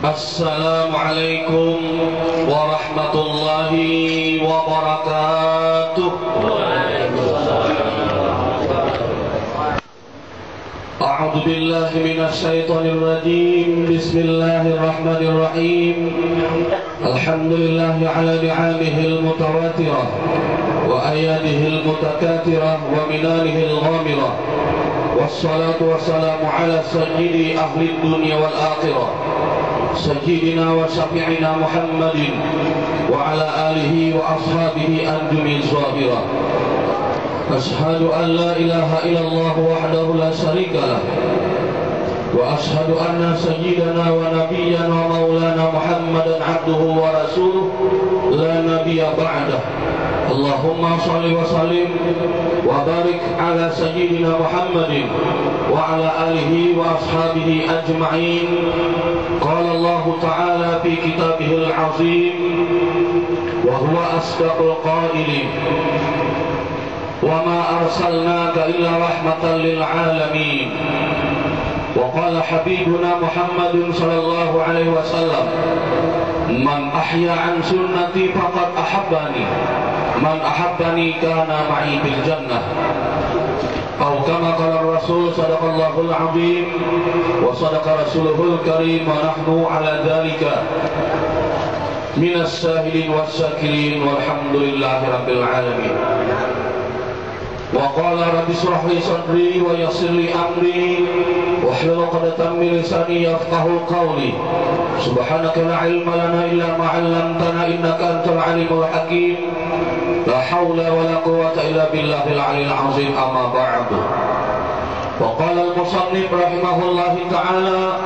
Assalamualaikum warahmatullahi wabarakatuh. A'udzu billahi minasy syaithanir rajim. Bismillahirrahmanirrahim. Alhamdulillahi ala ni'amihil mutawatirah wa ayadihil mutakatirah wa minanihil ghamirah. Wassalatu wassalamu ala sayyidi ahli dunya wal akhirah, sayyidina wa syafi'ina Muhammadin wa ala alihi wa ashabihi anjumil zawabirah. Ashhadu an la ilaha illallah wahdahu la syarika lah, wa ashhadu anna sayyidana wa nabiyyana wa maulana Muhammadan abduhu wa rasuluh la nabiyya ba'dah. Allahumma shalli wa sallim wa barik ala sayyidina Muhammadin wa ala alihi wa ashabihi ajma'in. Qala Allah ta'ala fi kitabihil azim wa huwa asdaqul qailin, wa ma arsalnaka illa rahmatan lil alamin. Wa qala habibuna Muhammadun sallallahu alaihi wasallam, man ahya an sunnati faqad ahabbani, man ahabbani kana ma'i bil jannah. Atau kama qala Rasul sadaqallahul azim wa sadaqa rasuluhul karim, wa nahnu ala dzalika minas syahidin wasyakirin walhamdulillahi rabbil alamin. Wa qala rabbi shrah li sadri wa yassir li amri wahlul 'uqdatam min lisani yafqahu qawli. Subhanaka la ilma lana illa ma 'allamtana innaka antal alimul hakim. La haula wa la quwwata illa billahil 'aliyyil 'azim. Amma ba'du. Wa qala al-musannif rahimahullahu ta'ala,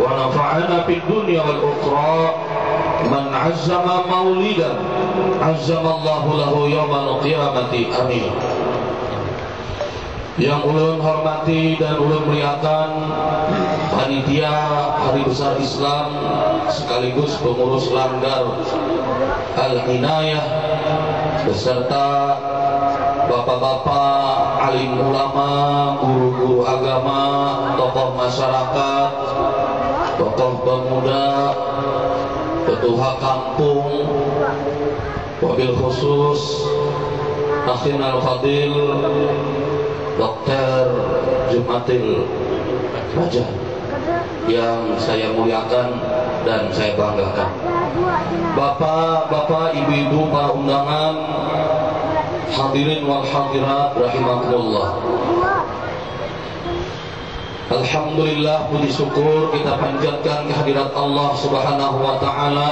wa nafa'ana fid dunya wal ukhra, man 'azzama maulidan 'azzamallahu lahu yawmal qiyamati. Amin. Yang ulun hormati dan ulun muliakan panitia Hari Besar Islam sekaligus pengurus Langgar Al-Inayah beserta bapak-bapak alim ulama, guru-guru agama, tokoh masyarakat, tokoh pemuda, ketua kampung, wabil khusus Akhina Al-Fadil Dr. Jumatil Raja yang saya muliakan dan saya banggakan, bapak-bapak, ibu-ibu, para undangan, hadirin wal hadirat rahimakumullah. Alhamdulillah, puji syukur kita panjatkan kehadirat Allah Subhanahu wa taala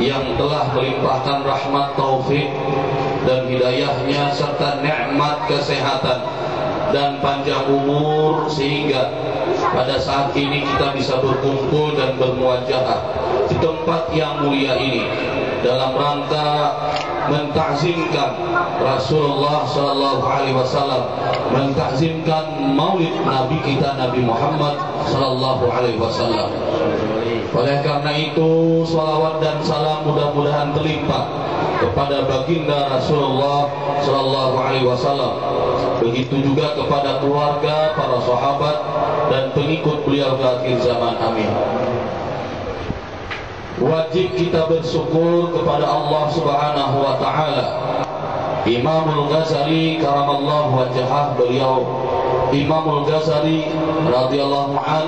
yang telah melimpahkan rahmat, taufik dan hidayahnya serta nikmat kesehatan dan panjang umur sehingga pada saat ini kita bisa berkumpul dan bermuajahah di tempat yang mulia ini dalam rangka mentakzimkan Rasulullah sallallahu alaihi wasallam, mentakzimkan maulid Nabi kita Nabi Muhammad sallallahu alaihi wasallam. Oleh karena itu, salawat dan salam mudah-mudahan terlimpah kepada baginda Rasulullah sallallahu alaihi wasallam. Begitu juga kepada keluarga, para sahabat dan pengikut beliau ke akhir zaman. Amin. Wajib kita bersyukur kepada Allah Subhanahu wa taala. Imamul Ghazali karamallahu wajhah, beliau Imamul Ghazali radhiyallahu an,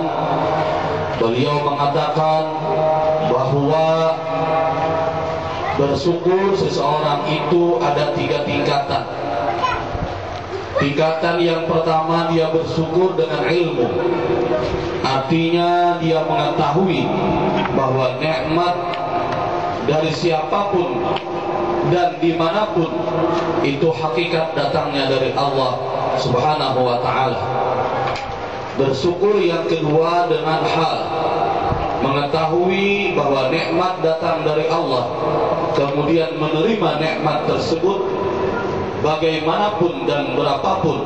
beliau mengatakan bahwa bersyukur seseorang itu ada 3 tingkatan. Tingkatan yang pertama, dia bersyukur dengan ilmu. Artinya dia mengetahui bahwa nikmat dari siapapun dan dimanapun itu hakikat datangnya dari Allah Subhanahu wa ta'ala. Bersyukur yang kedua dengan hal, mengetahui bahwa nikmat datang dari Allah, kemudian menerima nikmat tersebut bagaimanapun dan berapapun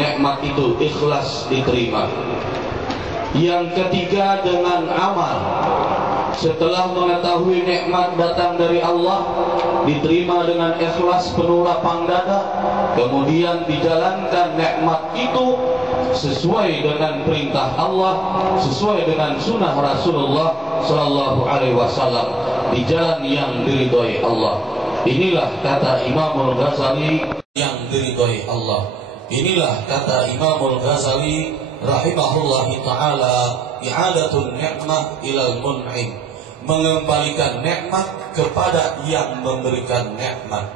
nikmat itu ikhlas diterima. Yang ketiga dengan amal, setelah mengetahui nikmat datang dari Allah, diterima dengan ikhlas penuh lapang dada, kemudian dijalankan nikmat itu sesuai dengan perintah Allah, sesuai dengan sunnah Rasulullah Sallallahu Alaihi Wasallam, di jalan yang diridhoi Allah. Inilah kata Imamul Ghazali, yang diridhoi Allah. Inilah kata Imamul Ghazali rahimahullah taala, i'adatun ni'mah ilal mun'im, mengembalikan nikmat kepada yang memberikan nikmat.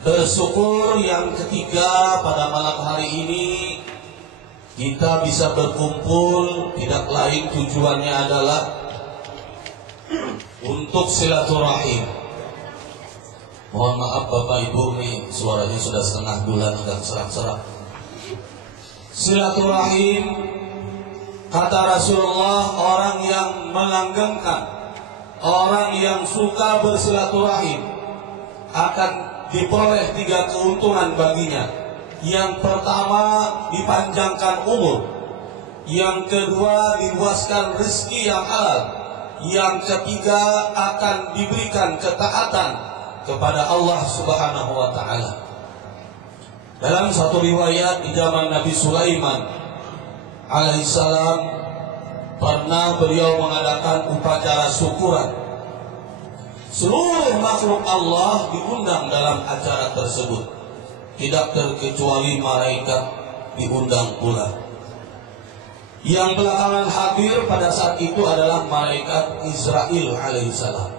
Bersyukur yang ketiga, pada malam hari ini kita bisa berkumpul, tidak lain tujuannya adalah untuk silaturahim. Mohon maaf Bapak Ibu, nih suaranya sudah setengah bulan, agak serak-serak. Silaturahim, kata Rasulullah, orang yang melanggengkan, orang yang suka bersilaturahim akan diperoleh 3 keuntungan baginya. Yang pertama, dipanjangkan umur. Yang kedua, diluaskan rezeki yang halal. Yang ketiga, akan diberikan ketaatan kepada Allah Subhanahu wa ta'ala. Dalam satu riwayat, di zaman Nabi Sulaiman alaihissalam, pernah beliau mengadakan upacara syukuran. Seluruh makhluk Allah diundang dalam acara tersebut, tidak terkecuali malaikat diundang pula. Yang belakangan hadir pada saat itu adalah malaikat Israil alaihissalam.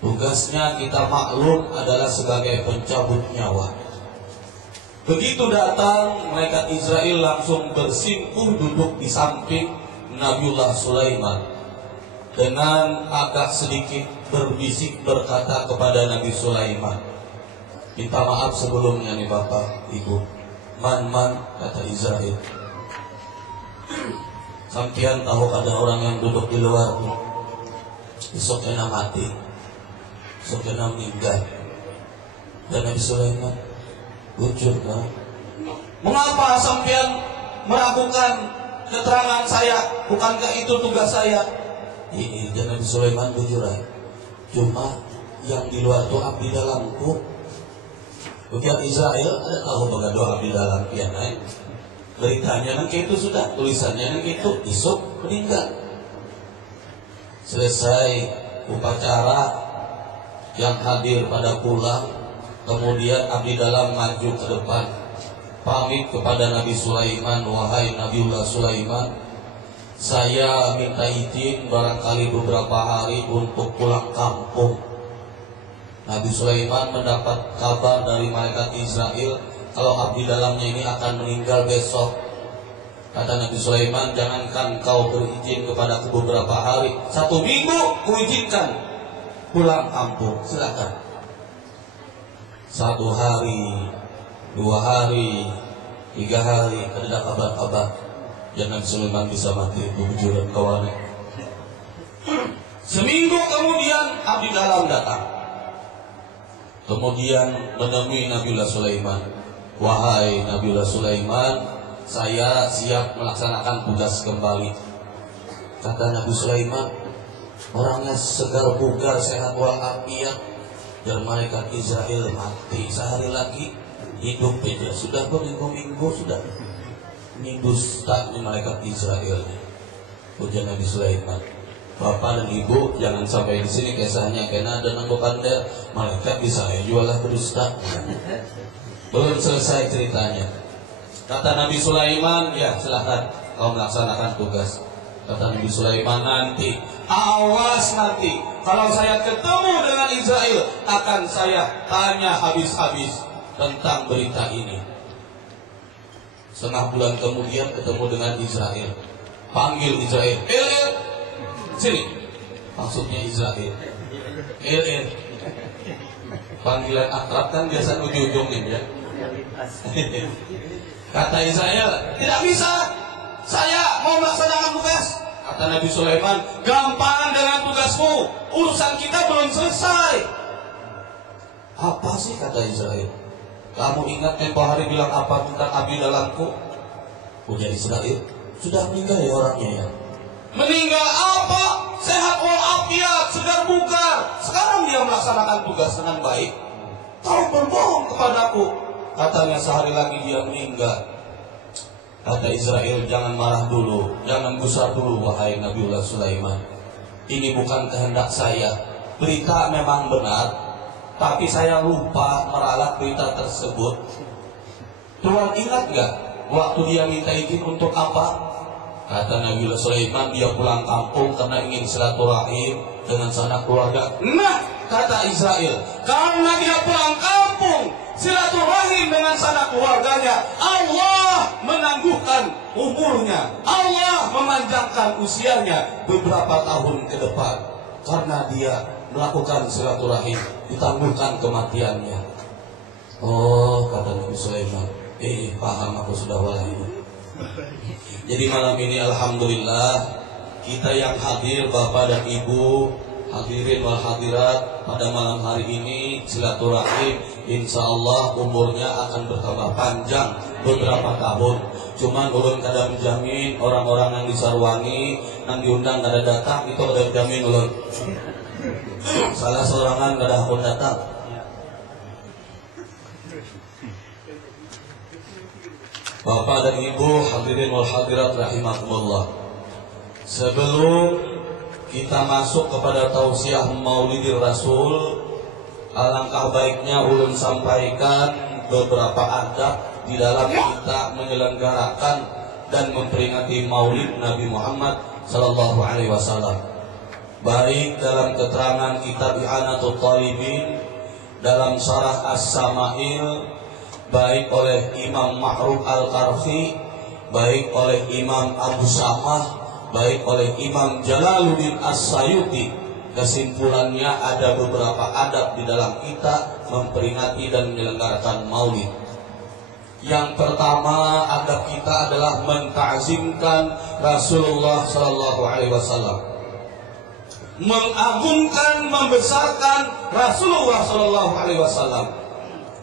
Tugasnya kita maklum adalah sebagai pencabut nyawa. Begitu datang, malaikat Israil langsung bersimpuh duduk di samping Nabiullah Sulaiman, dengan agak sedikit berbisik berkata kepada Nabi Sulaiman, minta maaf sebelumnya nih Bapak Ibu. Man, kata Israil, sampian tahu ada orang yang duduk di luar tuh, besok kena mati, besok kena meninggal. Dan Nabi Sulaiman, lucu kan? Mengapa sampian meragukan keterangan saya? Bukankah itu tugas saya? Ini dan Nabi Sulaiman jujur aja. Cuma yang di luar itu abdi dalamku. Bukan Israel, ada tahu baga doa abdi dalam pian naik. Beritanya nang itu sudah, tulisannya nang itu, isuk meninggal. Selesai upacara, yang hadir pada pulang, kemudian abdi dalam maju ke depan, pamit kepada Nabi Sulaiman, wahai Nabiullah Sulaiman, saya minta izin barangkali beberapa hari untuk pulang kampung. Nabi Sulaiman mendapat kabar dari malaikat Israel kalau abdi dalamnya ini akan meninggal besok. Kata Nabi Sulaiman, jangankan kau berizin kepadaku beberapa hari, 1 minggu kuizinkan pulang kampung, silakan. 1 hari, 2 hari, 3 hari, ada kabar-kabar. Jangan Sulaiman bisa mati bujuran kawannya. Seminggu kemudian abdi dalam datang, kemudian menemui Nabiullah Sulaiman. Wahai Nabiullah Sulaiman, saya siap melaksanakan tugas kembali. Kata Nabi Sulaiman, orangnya segar bugar, sehat walafiat. Dan malaikat Israel mati sehari lagi, hidup aja sudah berminggu-minggu sudah. Ini dusta ini malaikat Israel. Ujian Nabi Sulaiman, Bapak dan Ibu jangan sampai di sini kisahnya kena dan anggokan der malaikat bisa jual lah berdusta. Belum selesai ceritanya. Kata Nabi Sulaiman, ya silahkan kau melaksanakan tugas. Kata Nabi Sulaiman, nanti awas nanti kalau saya ketemu dengan Israel akan saya tanya habis-habis tentang berita ini. Setengah bulan kemudian ketemu dengan Israel, panggil Israel, sini. Maksudnya Israel, panggilan akrab kan biasa ujung-ujungnya ya. Kata Israel, tidak bisa, saya mau melaksanakan tugas. Kata Nabi Sulaiman, gampang dengan tugasmu, urusan kita belum selesai. Apa sih kata Israel? Kamu ingat tempoh hari bilang apa tentang abdi dalamku? Ujar Israel, sudah meninggal ya orangnya ya. Meninggal apa? Sehat walafiat, segar bugar. Sekarang dia melaksanakan tugas dengan baik. Kau berbohong kepadaku. katanya sehari lagi dia meninggal. Kata Israel, jangan marah dulu, jangan gusar dulu wahai Nabiullah Sulaiman. Ini bukan kehendak saya. Berita memang benar, tapi saya lupa meralat berita tersebut. Tuhan ingat gak waktu dia minta izin untuk apa? Kata Nabiullah Sulaiman, dia pulang kampung karena ingin silaturahim dengan sanak keluarga. Nah, kata Israel, karena dia pulang kampung silaturahim dengan sanak keluarganya, Allah menangguhkan umurnya, Allah memanjangkan usianya beberapa tahun ke depan. Karena dia melakukan silaturahim, ditangguhkan kematiannya. Oh, kata Nabi Sulaiman, paham aku sudah wahai. Jadi malam ini alhamdulillah kita yang hadir Bapak dan Ibu, hadirin wal hadirat, pada malam hari ini silaturahim insya Allah umurnya akan bertambah panjang beberapa tahun. Cuman ulun kada menjamin orang-orang yang disarwangi yang diundang kada datang itu kada menjamin ulun. Salah seorangan kada akun datang. Bapak dan Ibu, hadirin wal hadirat rahimakumullah. Sebelum kita masuk kepada tausiah Maulidir Rasul, alangkah baiknya ulun sampaikan beberapa adab di dalam kita menyelenggarakan dan memperingati Maulid Nabi Muhammad sallallahu alaihi wasallam. Baik dalam keterangan kitab I'anatul Talibin, dalam Syarah As-Sama'il, baik oleh Imam Ma'ruf Al-Qarfi, baik oleh Imam Abu Syamah, baik oleh Imam Jalaluddin As-Sayuti. Kesimpulannya ada beberapa adab di dalam kita memperingati dan menyelenggarakan Maulid. Yang pertama adab kita adalah menta'zimkan Rasulullah sallallahu alaihi wasallam, mengagungkan, membesarkan Rasulullah sallallahu alaihi wasallam.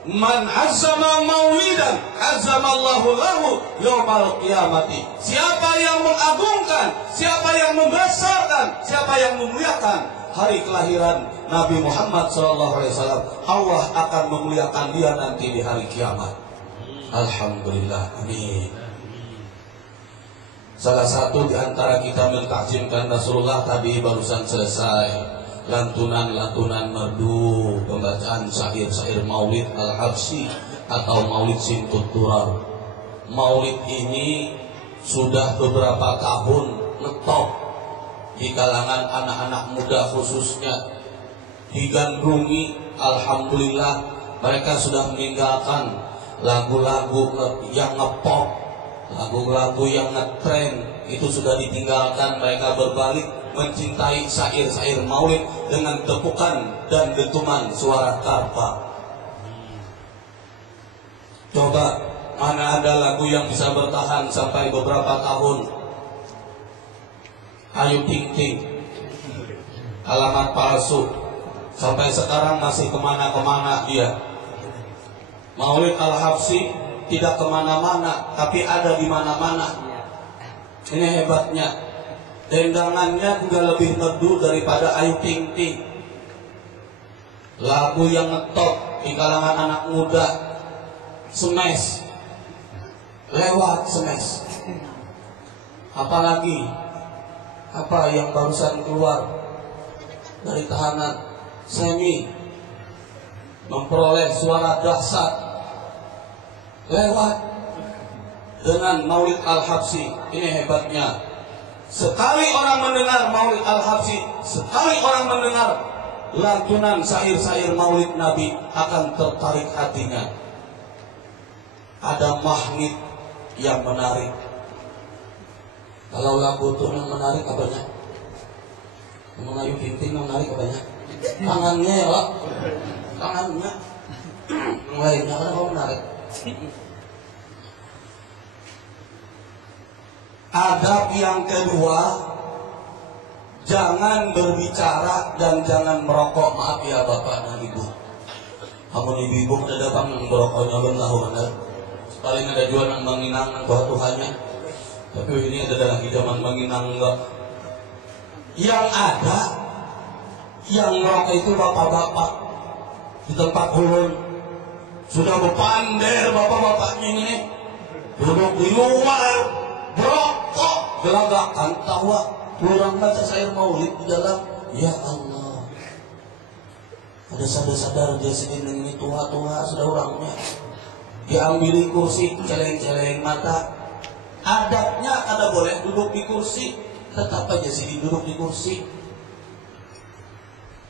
Man azzama maulidan azzamallahu lahu yaumal qiyamati. Siapa yang mengagungkan, siapa yang membesarkan, siapa yang memuliakan hari kelahiran Nabi Muhammad SAW, Allah akan memuliakan dia nanti di hari kiamat. Alhamdulillah, amin. Salah satu di antara kita mentakjimkan Rasulullah tadi barusan selesai lantunan-lantunan merdu, pembacaan syair-syair Maulid Al-Habsyi atau Maulid Simtud Turar. Maulid ini sudah beberapa tahun ngetop di kalangan anak-anak muda khususnya, digandrungi. Alhamdulillah mereka sudah meninggalkan lagu-lagu yang ngepop, lagu-lagu yang ngetren, itu sudah ditinggalkan. Mereka berbalik mencintai syair-syair Maulid dengan tepukan dan dentuman suara karpa. Coba, mana ada lagu yang bisa bertahan sampai beberapa tahun? Ayu Ting Ting, Alamat Palsu, sampai sekarang masih kemana-kemana dia. Maulid Al-Habsyi tidak kemana-mana, tapi ada di mana-mana. Ini hebatnya. Dendangannya juga lebih merdu daripada Ayu Ting Ting. Lagu yang ngetop di kalangan anak muda, smash, lewat smash. Apalagi apa yang barusan keluar dari tahanan, Semi memperoleh suara dahsyat, lewat dengan Maulid Al-Habsyi. Ini hebatnya. Sekali orang mendengar Maulid Al-Habsyi, sekali orang mendengar lantunan syair-syair Maulid Nabi, akan tertarik hatinya. Ada magnet yang menarik. Kalau lagu itu yang menarik apanya? Mengayu Ting yang menarik apanya? Tangannya ya Pak, tangannya. Yang lainnya kan apa menarik? Adab yang kedua, jangan berbicara dan jangan merokok. Maaf ya Bapak dan Ibu. Kamu ibu-ibu ada datang yang merokoknya benar benar. Paling ada jual yang menginang buat Tuhannya. Tapi ini ada dalam zaman menginang enggak. Yang ada yang merokok itu bapak-bapak di tempat ulun. Sudah berpander bapak-bapaknya ini, duduk di luar, berokok, gelagakan tawa, kurang baca syair maulid di dalam. Ya Allah, ada sadar-sadar dia sedih ini tua-tua sudah orangnya. Diambil kursi, celeng-celeng mata. Adabnya ada boleh duduk di kursi, tetap aja sih duduk di kursi.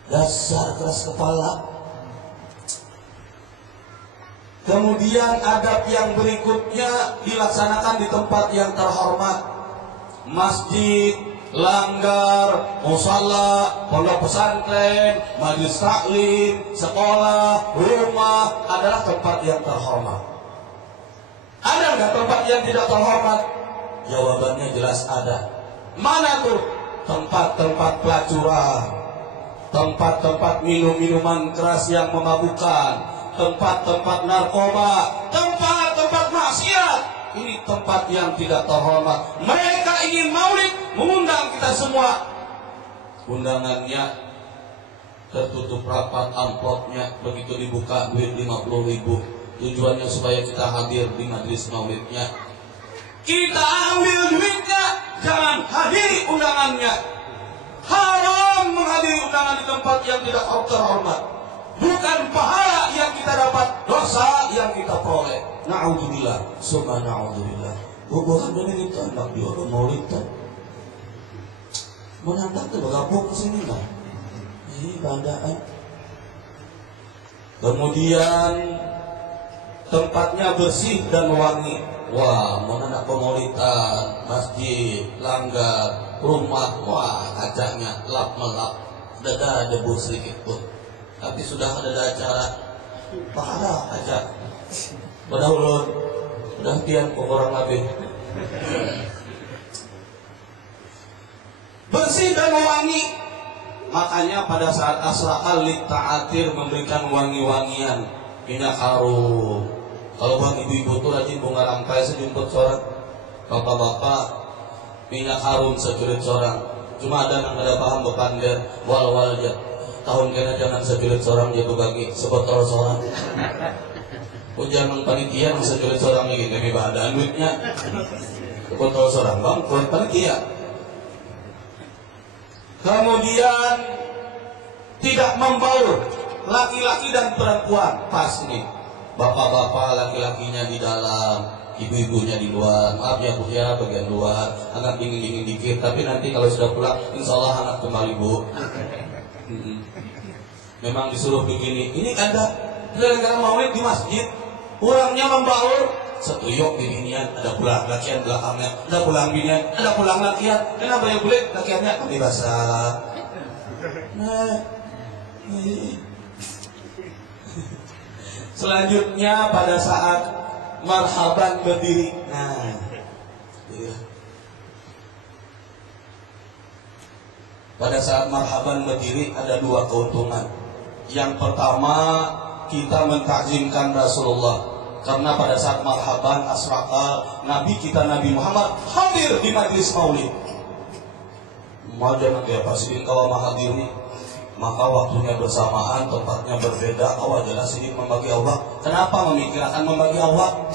Dasar keras kepala. Kemudian adab yang berikutnya dilaksanakan di tempat yang terhormat. Masjid, langgar, musala, pondok pesantren, majelis taklim, sekolah, rumah adalah tempat yang terhormat. Ada nggak tempat yang tidak terhormat? Jawabannya jelas ada. Mana tuh? Tempat-tempat pelacuran, tempat-tempat minum-minuman keras yang memabukkan, tempat-tempat narkoba, tempat-tempat maksiat. Ini tempat yang tidak terhormat. Mereka ingin maulid, mengundang kita semua. Undangannya tertutup rapat, amplopnya begitu dibuka duit 50.000. Tujuannya supaya kita hadir di majelis maulidnya. Kita ambil duitnya, jangan hadiri undangannya. Haram menghadiri undangan di tempat yang tidak terhormat. Bukan pahala yang kita dapat, dosa yang kita peroleh. Na'udzubillah, summa na'udzubillah. Bukan ini itu anak dia maulid tuh. Menantang tuh bergabung ke sini lah. Ini bandaan. Kemudian tempatnya bersih dan wangi. Wah, mana nak pemaulidan, masjid, langgar, rumah, wah kacanya lap melap. Tidak ada debu sedikit pun. Tapi sudah ada acara pahala aja. Pada ulun sudah pian kok orang lebih bersih dan wangi. Makanya pada saat asraqal litta'atir memberikan wangi-wangian minyak harum. Kalau buat ibu-ibu tuh rajin bunga rampai sejumput seorang, bapak-bapak minyak harum sejurit seorang. Cuma ada yang ada paham bepander wal-wal aja. Tahun kena jangan sejulit seorang dia berbagi sebotol seorang. Jangan panitia yang sejulit seorang lagi demi badan duitnya. Sebotol seorang bang, buat panitia. Kemudian tidak membaur laki-laki dan perempuan pas nih. Bapak-bapak laki-lakinya di dalam, ibu-ibunya di luar. Maaf ya bu ya bagian luar, agak dingin-dingin dikit. Tapi nanti kalau sudah pulang, insya Allah anak kembali bu. Memang disuruh begini. Ini ada gara-gara maulid di masjid, orangnya membaur. Setuyuk di binian, ada pulang lakian belakangnya, ada pulang binian, ada pulang lakian. Kenapa ya boleh lakiannya kami basah. Nah, selanjutnya pada saat marhaban berdiri. Nah, pada saat marhaban berdiri ada dua keuntungan. Yang pertama, kita mentakzimkan Rasulullah. Karena pada saat marhaban asraqal, Nabi kita Nabi Muhammad hadir di majlis maulid. Jangan dia pastikan kalau menghadiri, maka waktunya bersamaan, tempatnya berbeda. Awal jelas ini membagi Allah. Kenapa memikirkan membagi Allah?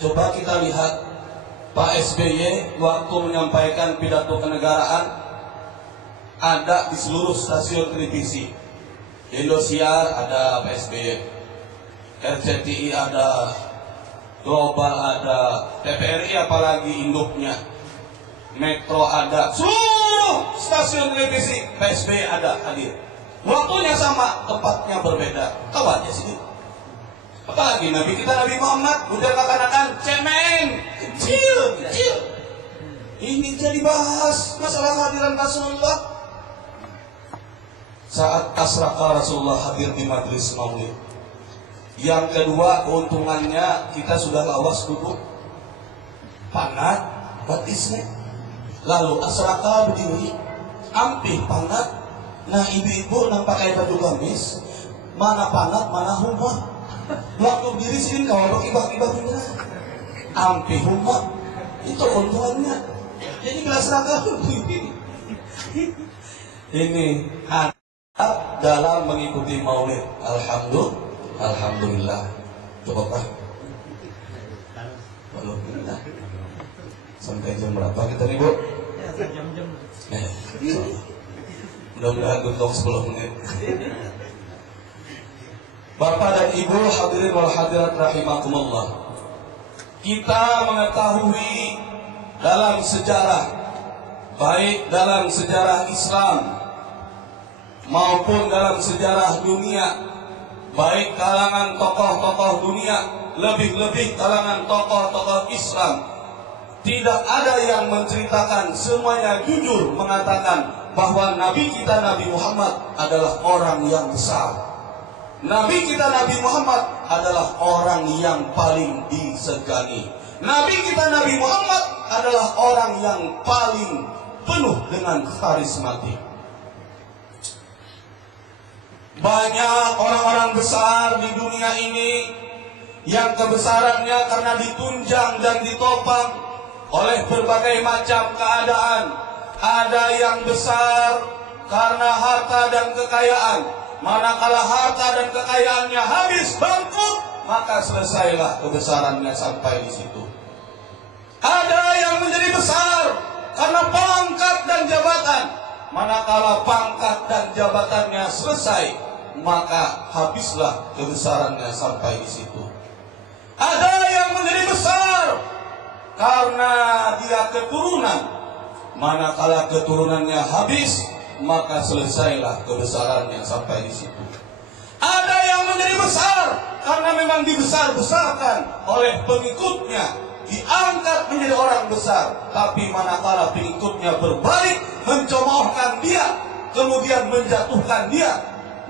Coba kita lihat Pak SBY waktu menyampaikan pidato kenegaraan, ada di seluruh stasiun televisi. Indosiar ada Pak SBY, RCTI ada, Global ada, TVRI apalagi induknya, Metro ada, seluruh stasiun televisi Pak SBY ada hadir. Waktunya sama, tempatnya berbeda. Tahu aja sih. Apalagi Nabi kita Nabi Muhammad udah katakan cemen, kecil. Ini jadi bahas masalah hadiran Rasulullah. Saat asraqal Rasulullah hadir di majlis maulid. Yang kedua keuntungannya kita sudah lawas duduk panat batisnya. Lalu asraqal berdiri ampih panat. Nah ibu-ibu nang pakai baju gamis, mana panat mana humah. Waktu berdiri sini kalau ibah-ibah bener. Ampih humah. Itu keuntungannya. Jadi gelas raka berdiri. Ini dalam mengikuti maulid. Alhamdulillah. Cukup Pak? Belum. Sampai jam berapa kita nih Bu? Jam-jam. Mudah-mudahan tutup 10 menit. Bapak dan Ibu hadirin wal hadirat rahimakumullah. Kita mengetahui dalam sejarah, baik dalam sejarah Islam maupun dalam sejarah dunia, baik kalangan tokoh-tokoh dunia, lebih-lebih kalangan tokoh-tokoh Islam, tidak ada yang menceritakan, semuanya jujur mengatakan bahwa Nabi kita Nabi Muhammad adalah orang yang besar. Nabi kita Nabi Muhammad adalah orang yang paling disegani. Nabi kita Nabi Muhammad adalah orang yang paling penuh dengan karismatik. Banyak orang-orang besar di dunia ini yang kebesarannya karena ditunjang dan ditopang oleh berbagai macam keadaan. Ada yang besar karena harta dan kekayaan. Manakala harta dan kekayaannya habis bangkrut, maka selesailah kebesarannya sampai di situ. Ada yang menjadi besar karena pangkat dan jabatan. Manakala pangkat dan jabatannya selesai, maka habislah kebesarannya sampai di situ. Ada yang menjadi besar karena dia keturunan. Manakala keturunannya habis, maka selesailah kebesarannya sampai di situ. Ada yang menjadi besar karena memang dibesar-besarkan oleh pengikutnya, diangkat menjadi orang besar. Tapi manakala pengikutnya berbalik, mencemoohkan dia, kemudian menjatuhkan dia,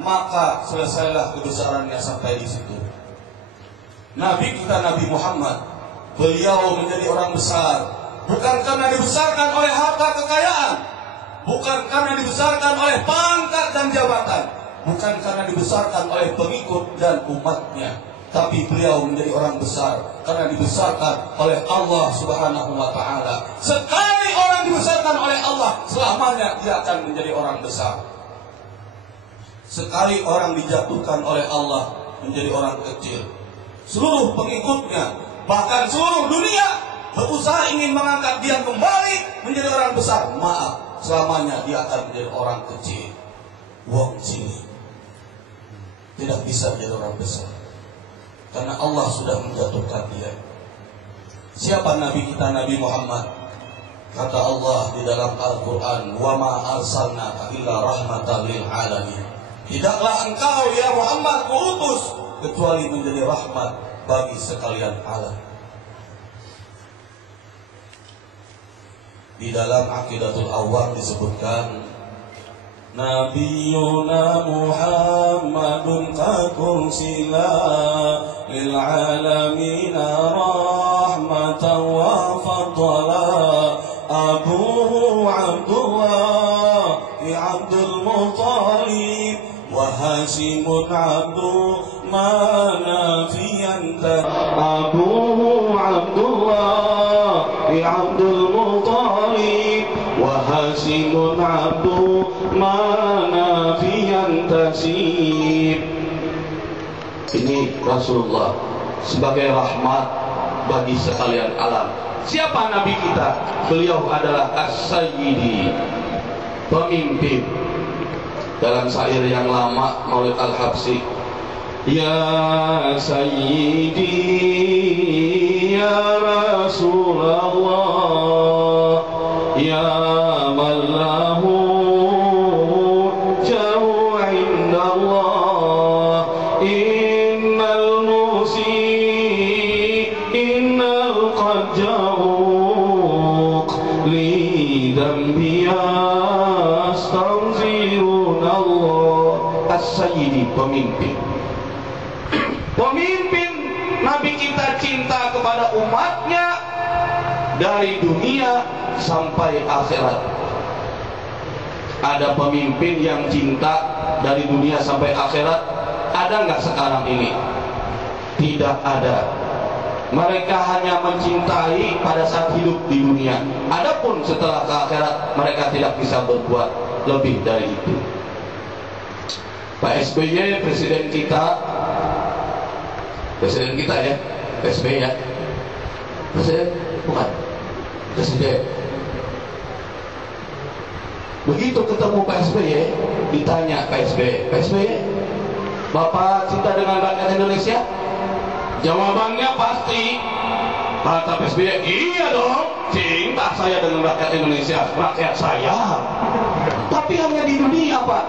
maka selesailah kebesarannya sampai di situ. Nabi kita Nabi Muhammad, beliau menjadi orang besar bukan karena dibesarkan oleh harta kekayaan, bukan karena dibesarkan oleh pangkat dan jabatan, bukan karena dibesarkan oleh pengikut dan umatnya, tapi beliau menjadi orang besar karena dibesarkan oleh Allah Subhanahu wa Ta'ala. Sekali orang dibesarkan oleh Allah, selamanya dia akan menjadi orang besar. Sekali orang dijatuhkan oleh Allah, menjadi orang kecil. Seluruh pengikutnya, bahkan seluruh dunia berusaha ingin mengangkat dia kembali menjadi orang besar. Maaf, selamanya dia akan menjadi orang kecil. Wong sini tidak bisa menjadi orang besar karena Allah sudah menjatuhkan dia. Siapa Nabi kita Nabi Muhammad? Kata Allah di dalam Al-Quran, wa ma arsalnaka illa rahmatan lil alamin. Tidaklah engkau ya Muhammad kuutus kecuali menjadi rahmat bagi sekalian alam. Di dalam Aqidatul Awwam disebutkan, Nabiyuna Muhammadun qad ursila lil alamina rahmatan wa fadla. Abuhu Abdullah Abdul Muttalib wa Hashimun Abdu Manafiyan. Abuhu Abdullah Abdul Muttalib wa Hashimun Abdu Manafiyan tasib. Ini Rasulullah sebagai rahmat bagi sekalian alam. Siapa Nabi kita? Beliau adalah As-Sayyidi, pemimpin. Dalam syair yang lama Maulid Al-Habsyi, Ya Sayyidi Ya Rasulullah Ya man lahu jahu indallah innal musi innal qad ja'uq li dambiya astaghfirun Allah. As-Sayyidi, pemimpin. Pemimpin Nabi kita cinta kepada umatnya dari dunia sampai akhirat. Ada pemimpin yang cinta dari dunia sampai akhirat? Ada nggak sekarang ini? Tidak ada. Mereka hanya mencintai pada saat hidup di dunia. Adapun setelah ke akhirat, mereka tidak bisa berbuat lebih dari itu. Pak SBY, presiden kita, Presiden kita ya, PSB ya. Presiden bukan, Presiden. Begitu ketemu Pak SBY, ditanya Pak SBY, Bapak cinta dengan rakyat Indonesia? Jawabannya pasti, kata Pak SBY, iya dong, cinta saya dengan rakyat Indonesia, rakyat saya. Tapi hanya di dunia Pak.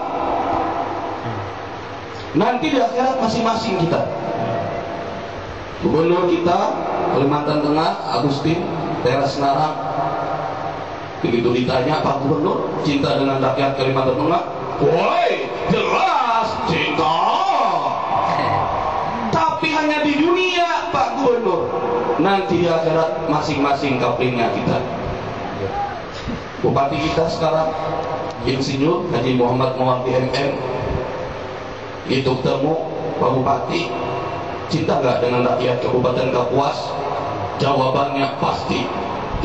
Nanti di akhirat masing-masing kita. Gubernur kita Kalimantan Tengah, Agustin Teras Narang, begitu ditanya Pak Gubernur, cinta dengan rakyat Kalimantan Tengah? Woi, jelas cinta. Tapi hanya di dunia Pak Gubernur. Nanti di akhirat masing-masing kaplingnya kita. Bupati kita sekarang Insinyur Haji Muhammad Mawardi MM. Itu ketemu Pak Bupati, cinta nggak dengan rakyat Kabupaten Kapuas? Jawabannya pasti,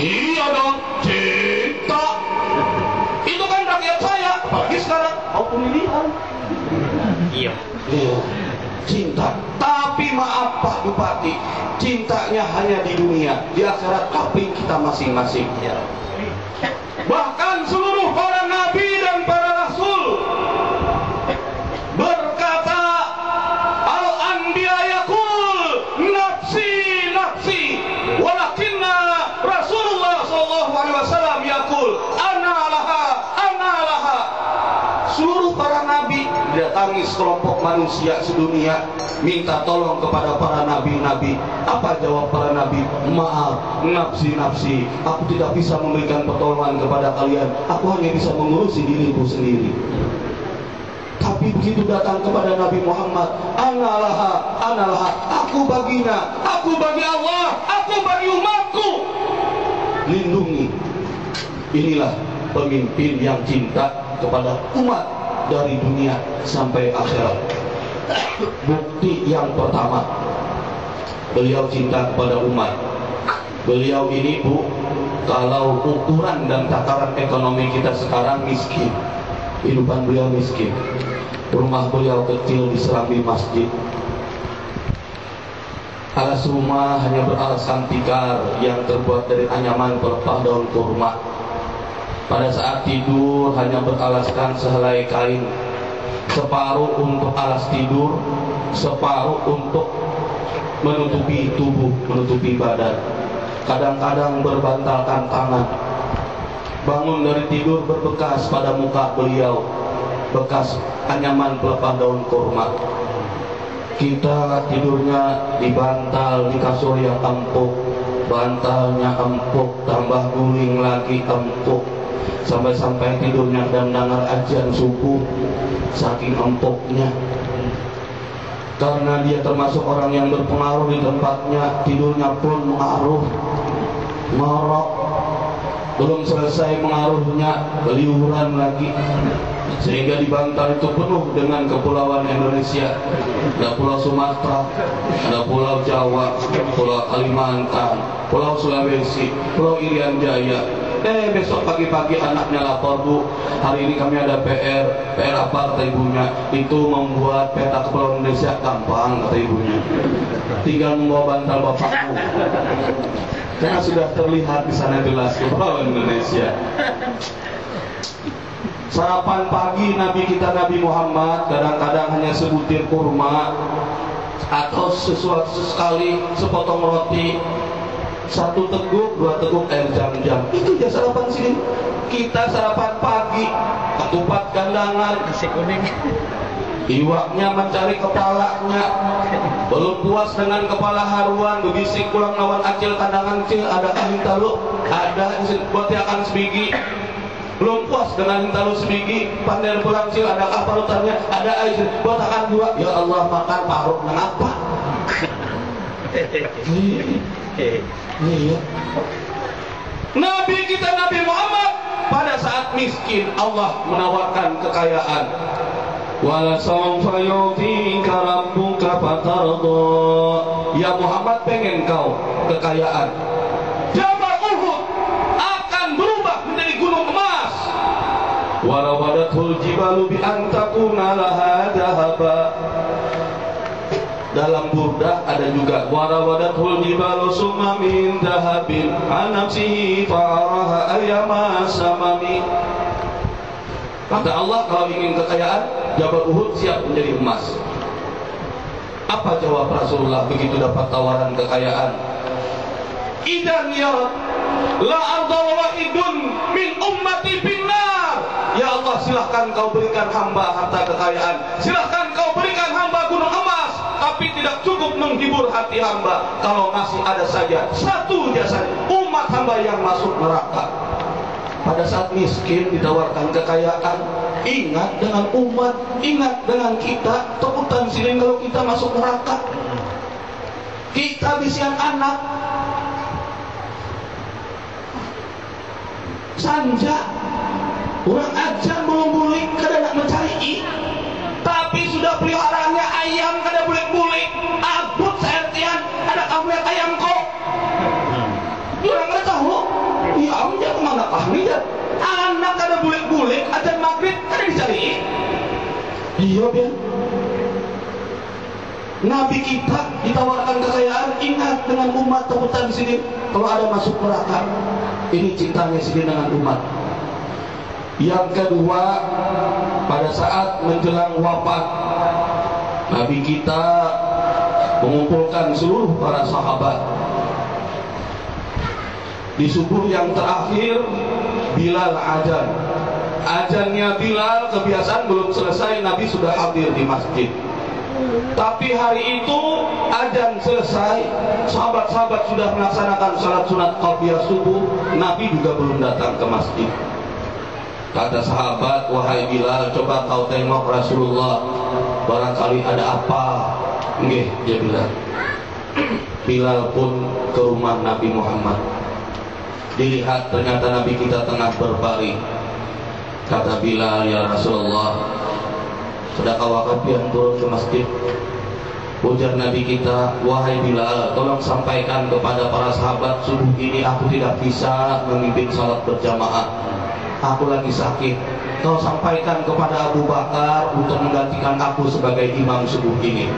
iya dong, cinta. Itu kan rakyat saya, apalagi sekarang mau pemilihan. Iya, cinta. Tapi maaf Pak Bupati, cintanya hanya di dunia, di akhirat kapling kita masing-masing. Bahkan seluruh para nabi dan para rasul berkata, al-anbiya yaqul nafsi nafsi, walakinna Rasulullah SAW yaqul ana laha ana laha. Seluruh para nabi datangi sekelompok manusia sedunia, minta tolong kepada para nabi-nabi. Apa jawab para nabi? Maaf, nafsi nafsi, aku tidak bisa memberikan pertolongan kepada kalian, aku hanya bisa mengurusi diriku sendiri. Tapi begitu datang kepada Nabi Muhammad, analah, aku baginya, aku bagi Allah, aku bagi umatku. Lindungi. Inilah pemimpin yang cinta kepada umat dari dunia sampai akhirat. Bukti yang pertama, beliau cinta kepada umat. Beliau ini Bu, kalau ukuran dan takaran ekonomi kita sekarang miskin, kehidupan beliau miskin. Rumah beliau kecil di serambi masjid. Alas rumah hanya beralaskan tikar yang terbuat dari anyaman pelepah daun kurma. Pada saat tidur hanya beralaskan sehelai kain, separuh untuk alas tidur, separuh untuk menutupi tubuh, menutupi badan. Kadang-kadang berbantalkan tangan. Bangun dari tidur berbekas pada muka beliau, bekas anyaman pelepah daun kurma. Kita tidurnya di bantal, di kasur yang empuk, bantalnya empuk, tambah guling lagi empuk, sampai-sampai tidurnya dan dengar ajian subuh, saking empuknya. Karena dia termasuk orang yang berpengaruh di tempatnya, tidurnya pun mengaruh, ngorok. Belum selesai mengaruhnya, beliuran lagi, sehingga di bantal itu penuh dengan kepulauan Indonesia. Ada Pulau Sumatera, ada Pulau Jawa, Pulau Kalimantan, Pulau Sulawesi, Pulau Irian Jaya. Besok pagi-pagi anaknya lapor, Bu, hari ini kami ada PR apa, kata ibunya? Itu membuat peta kepulauan Indonesia. Gampang, kata ibunya, tinggal membawa bantal bapakmu, karena sudah terlihat di sana jelas kepulauan Indonesia. Sarapan pagi Nabi kita Nabi Muhammad kadang-kadang hanya sebutir kurma atau sesuatu sekali sepotong roti, 1 teguk 2 teguk air jam-jam. Itu dia sarapan sini. Kita sarapan pagi ketupat gandangan, nasi kuning, iwaknya mencari kepalanya. Belum puas dengan kepala haruan, bebisik pulang lawan acil kandangan cil, ada hintalu, ada buat akan sebigi. Belum puas dengan hintalu sebigi, pandai pulang cil, adakah parutannya, ada air buat akan 2. Ya Allah, makan parut mengapa? Iya. Nabi kita Nabi Muhammad pada saat miskin Allah menawarkan kekayaan. Wala sawfa yu'tika rabbuka fatarda. Ya Muhammad, pengen kau kekayaan? Jabal Uhud akan berubah menjadi gunung emas. Warawadatul jibalu bi an takuna laha dhahaba. dalam Burdah ada juga warawadatul jibalu summa min dhahabin an nafsihi fa'araha ayyama samami. Kata Allah, kalau ingin kekayaan, Jabal Uhud siap menjadi emas. Apa jawab Rasulullah begitu dapat tawaran kekayaan? Idan ya la arda wahidun min ummati finnar. Ya Allah, silahkan kau berikan hamba harta kekayaan, silahkan kau berikan hamba gunung emas, tapi tidak cukup menghibur hati hamba kalau masih ada saja satu jasad umat hamba yang masuk neraka. Pada saat miskin ditawarkan kekayaan, ingat dengan umat, ingat dengan kita. Takutan silin kalau kita masuk neraka. Kita bisian anak sanja, orang ajan belum bulik kada nak mencari, tapi sudah peliharaannya ayam kada bulik-bulik, abut seertian ada kamu yang ayam kok. Orang nggak tahu, ya amnya kemana kami ya? Anak kada bulik-bulik, ajan maghrib kada dicari. Iya biar. Nabi kita ditawarkan kekayaan, ingat dengan umat takutan sini kalau ada masuk neraka. Ini cintanya sini dengan umat. Yang kedua, pada saat menjelang wafat, Nabi kita mengumpulkan seluruh para sahabat. Di subuh yang terakhir, Bilal azan. Azannya Bilal kebiasaan belum selesai, Nabi sudah hadir di masjid. Tapi hari itu azan selesai, sahabat-sahabat sudah melaksanakan salat sunat qabliyah subuh, Nabi juga belum datang ke masjid. Kata sahabat, wahai Bilal, coba kau tengok Rasulullah, barangkali ada apa. Nggih, dia bilang. Bilal pun ke rumah Nabi Muhammad. Dilihat ternyata Nabi kita tengah berbaring. Kata Bilal, ya Rasulullah, sedekah wakaf yang turun ke masjid. Ujar Nabi kita, wahai Bilal, tolong sampaikan kepada para sahabat, subuh ini aku tidak bisa memimpin salat berjamaah, aku lagi sakit. Kau sampaikan kepada Abu Bakar untuk menggantikan aku sebagai imam subuh ini.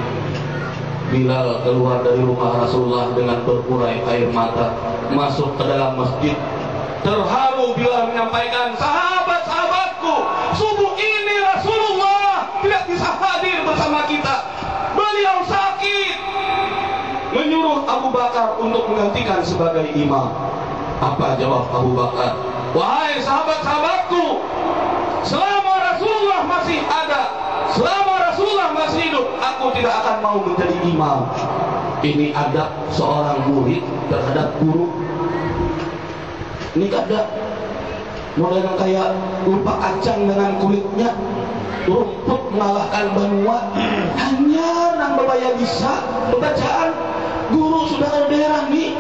Bilal keluar dari rumah Rasulullah dengan berurai air mata, masuk ke dalam masjid. Terharu Bilal menyampaikan, sahabat-sahabatku, subuh ini Rasulullah tidak bisa hadir bersama kita, beliau sakit. Menyuruh Abu Bakar untuk menggantikan sebagai imam. Apa jawab Abu Bakar? Wahai sahabat-sahabatku, selama Rasulullah masih ada, selama Rasulullah masih hidup, aku tidak akan mau menjadi imam. Ini adab seorang murid terhadap guru. Ini ada model kayak lupa kacang dengan kulitnya, rumput mengalahkan banua, hanya nang bebaya bisa pembacaan guru sudah ada daerah nih.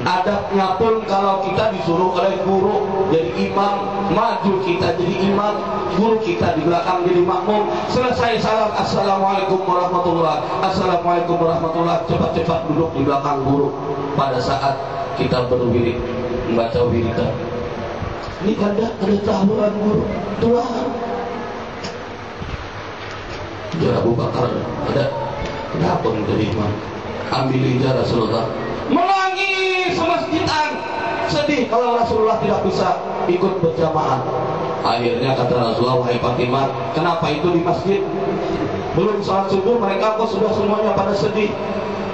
Adabnya pun kalau kita disuruh oleh guru jadi imam, maju kita jadi imam, guru kita di belakang jadi makmum. Selesai salam, assalamualaikum warahmatullah, assalamualaikum warahmatullah, cepat-cepat duduk di belakang guru. Pada saat kita berwirid, membaca wiridan, ini ada tahuran guru Tuhan. Ya Abu Bakar, ada kenapa menjadi imam? Ambil ijazah Rasulullah, menangis semasjidan, sedih kalau Rasulullah tidak bisa ikut berjamaah. Akhirnya kata Rasulullah, wahai Fatimah, kenapa itu di masjid? Belum salat subuh mereka kok sudah semuanya pada sedih.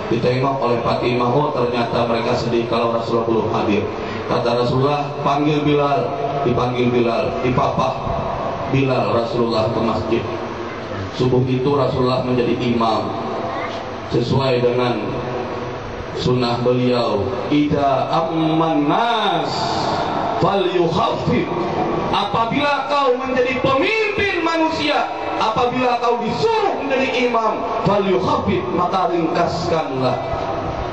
Ditengok oleh Fatimah, oh ternyata mereka sedih kalau Rasulullah belum hadir. Kata Rasulullah, panggil Bilal. Dipanggil Bilal, dipapah Bilal Rasulullah ke masjid. Subuh itu Rasulullah menjadi imam sesuai dengan sunnah beliau. Ida amman nas falyukhaffif. Apabila kau menjadi pemimpin manusia, apabila kau disuruh menjadi imam, falyukhaffif, maka ringkaskanlah.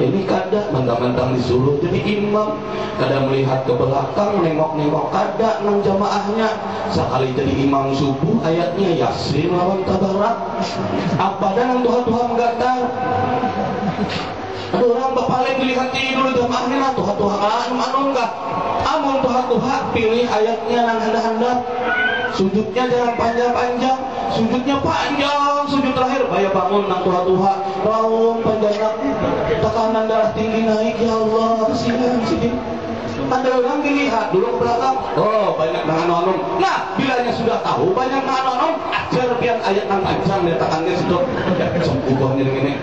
Ini kada mentang-mentang disuruh jadi imam, kada melihat ke belakang, nengok-nengok kada nang jamaahnya. Sekali jadi imam subuh ayatnya Yasin lawan Tabarak. Apa dan nang Tuhan-Tuhan gatar. Ada orang bapalik dilihat tidur jamaahnya, Tuhan-Tuhan anu enggak. Amun Tuhan pilih ayatnya nang handap-handap. Sujudnya jangan panjang-panjang, sujudnya panjang, sujud terakhir bayar bangun nang tuha-tuha raung panjang tekanan darah tinggi naik, ya Allah sini ada orang dilihat dulu ke belakang, oh banyak dengan nonong. Nah bilanya sudah tahu banyak dengan nonong, ajar biar ayat nang panjang dia tekannya situ sembuhnya ini.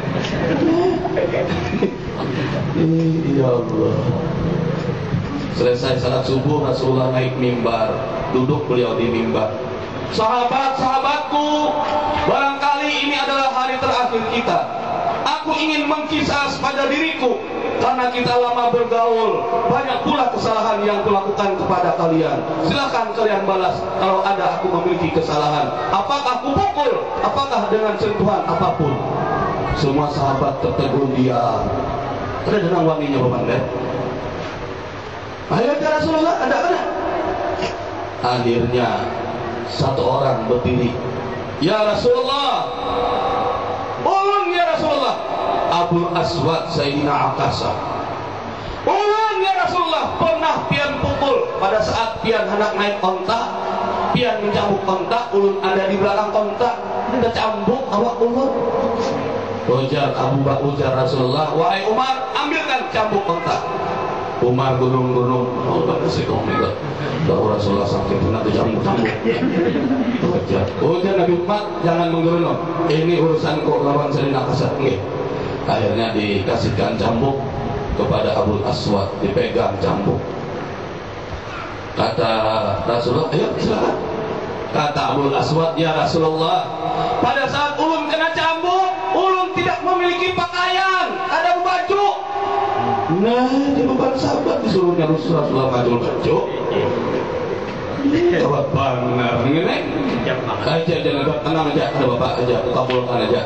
Ya Allah. Selesai salat subuh Rasulullah naik mimbar, duduk beliau di mimbar. Sahabat-sahabatku, barangkali ini adalah hari terakhir kita. Aku ingin mengkisah pada diriku, karena kita lama bergaul, banyak pula kesalahan yang kulakukan kepada kalian. Silakan kalian balas kalau ada aku memiliki kesalahan. Apakah aku pukul, apakah dengan sentuhan apapun. Semua sahabat tertegun diam. Ada denang wanginya Bapak. Ayo ya Rasulullah, ada. Akhirnya satu orang berdiri. Ya Rasulullah, ulun ya Rasulullah. Abul Aswad Sayyidina Akasa. Ulun ya Rasulullah, pernah pian pukul pada saat pian hendak naik onta, pian mencambuk onta, ulun ada di belakang onta, ada cambuk awak ulun. Ujar Abu Bakar, ujar Rasulullah, wahai Umar, ambilkan cambuk onta. Umar gunung-gunung, oh tak kasih komik. Tahu Rasulullah sakit, nanti cambuk-cambuk. Ujar Nabi Muhammad, jangan menggerunung. Ini urusan kok lawan Sayyidina Akasa. Akhirnya dikasihkan cambuk kepada Abul Aswad, dipegang cambuk. Kata Rasulullah, ayo silakan. Kata Abul Aswad, ya Rasulullah, pada saat ulun kena cambuk, ulun tidak memiliki pakaian, ada baju. Nah, di beban sahabat disuruhnya Rasulullah majul baju. Kawat benar, ini. Aja jangan tenang aja, ada bapak aja, kabulkan aja.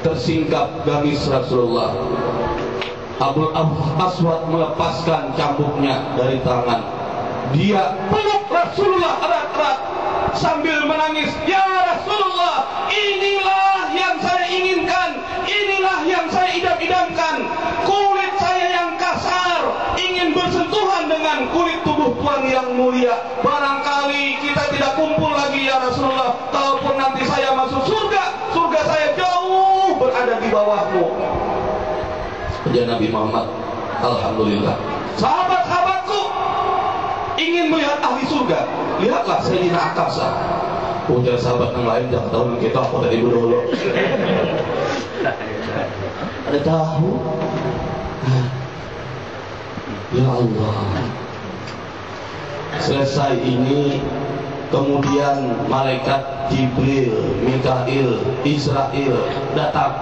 Tersingkap gamis Rasulullah. Abul Aswad melepaskan cambuknya dari tangan. Dia peluk Rasulullah erat-erat sambil menangis. Ya Rasulullah, inilah yang saya inginkan, inilah yang saya idam-idamkan. Kulit saya yang kasar ingin bersentuhan dengan kulit tubuh Tuhan yang mulia. Barangkali kita tidak kumpul lagi ya Rasulullah. Kalaupun nanti saya masuk surga, surga saya jauh berada di bawahmu. Ujar Nabi Muhammad, alhamdulillah. Sahabat-sahabatku ingin melihat ahli surga, lihatlah Sayyidina Akasa. Ujar sahabat yang lain, jangan tahu kita apa dari dulu. Ada tahu? Ya Allah. Selesai ini, kemudian malaikat Jibril, Mikail, Israel datang,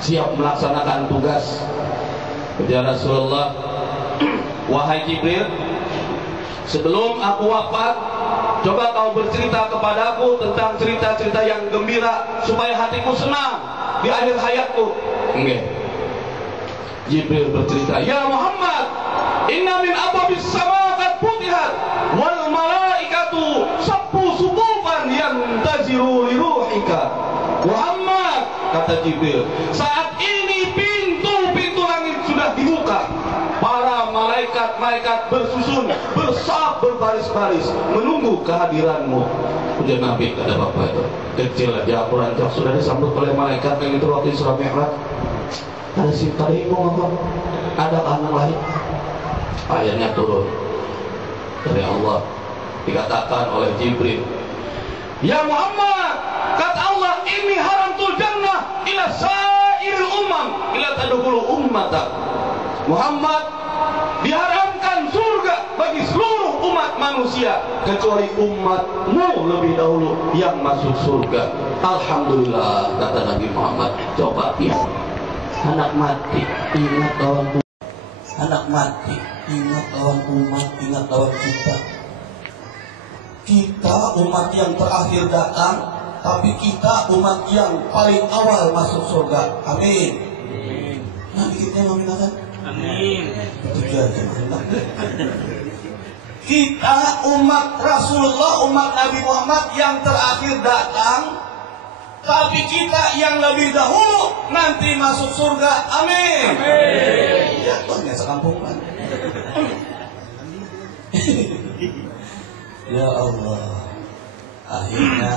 siap melaksanakan tugas. Ya Rasulullah, wahai Jibril, sebelum aku wafat, coba kau bercerita kepadaku tentang cerita-cerita yang gembira supaya hatiku senang di akhir hayatku. Enggak. Jibril bercerita, ya Muhammad, inna min abwabis sama qad futihat wal malaikatu sabbu subufan yantaziru li ruhika. Muhammad, kata Jibril, saat ini pintu-pintu langit sudah dibuka. Para malaikat-malaikat bersusun, bersaf berbaris-baris menunggu kehadiranmu. Ujar Nabi, kata bapak itu, kecil aja aku rancang sudah disambut oleh malaikat yang itu waktu Isra Mi'raj. Ada si tadi ngomong, ada anak lain. Ayatnya turun dari Allah, dikatakan oleh Jibril, ya Muhammad, kata Allah, ini haramtul jannah ila sairil umam ila tadkhulu ummatak. Muhammad, diharamkan surga bagi seluruh umat manusia kecuali umatmu lebih dahulu yang masuk surga. Alhamdulillah, kata Nabi Muhammad. Coba ya, anak mati ingat lawan umat, anak mati ingat lawan umat, ingat lawan kita. Kita umat yang terakhir datang, tapi kita umat yang paling awal masuk surga. Amin. Nanti kita nominasi. Amin. Kita umat Rasulullah, umat Nabi Muhammad yang terakhir datang, tapi kita yang lebih dahulu nanti masuk surga. Amin. Amin. Ya Tuhan, ya sekampungan. Ya Allah. Akhirnya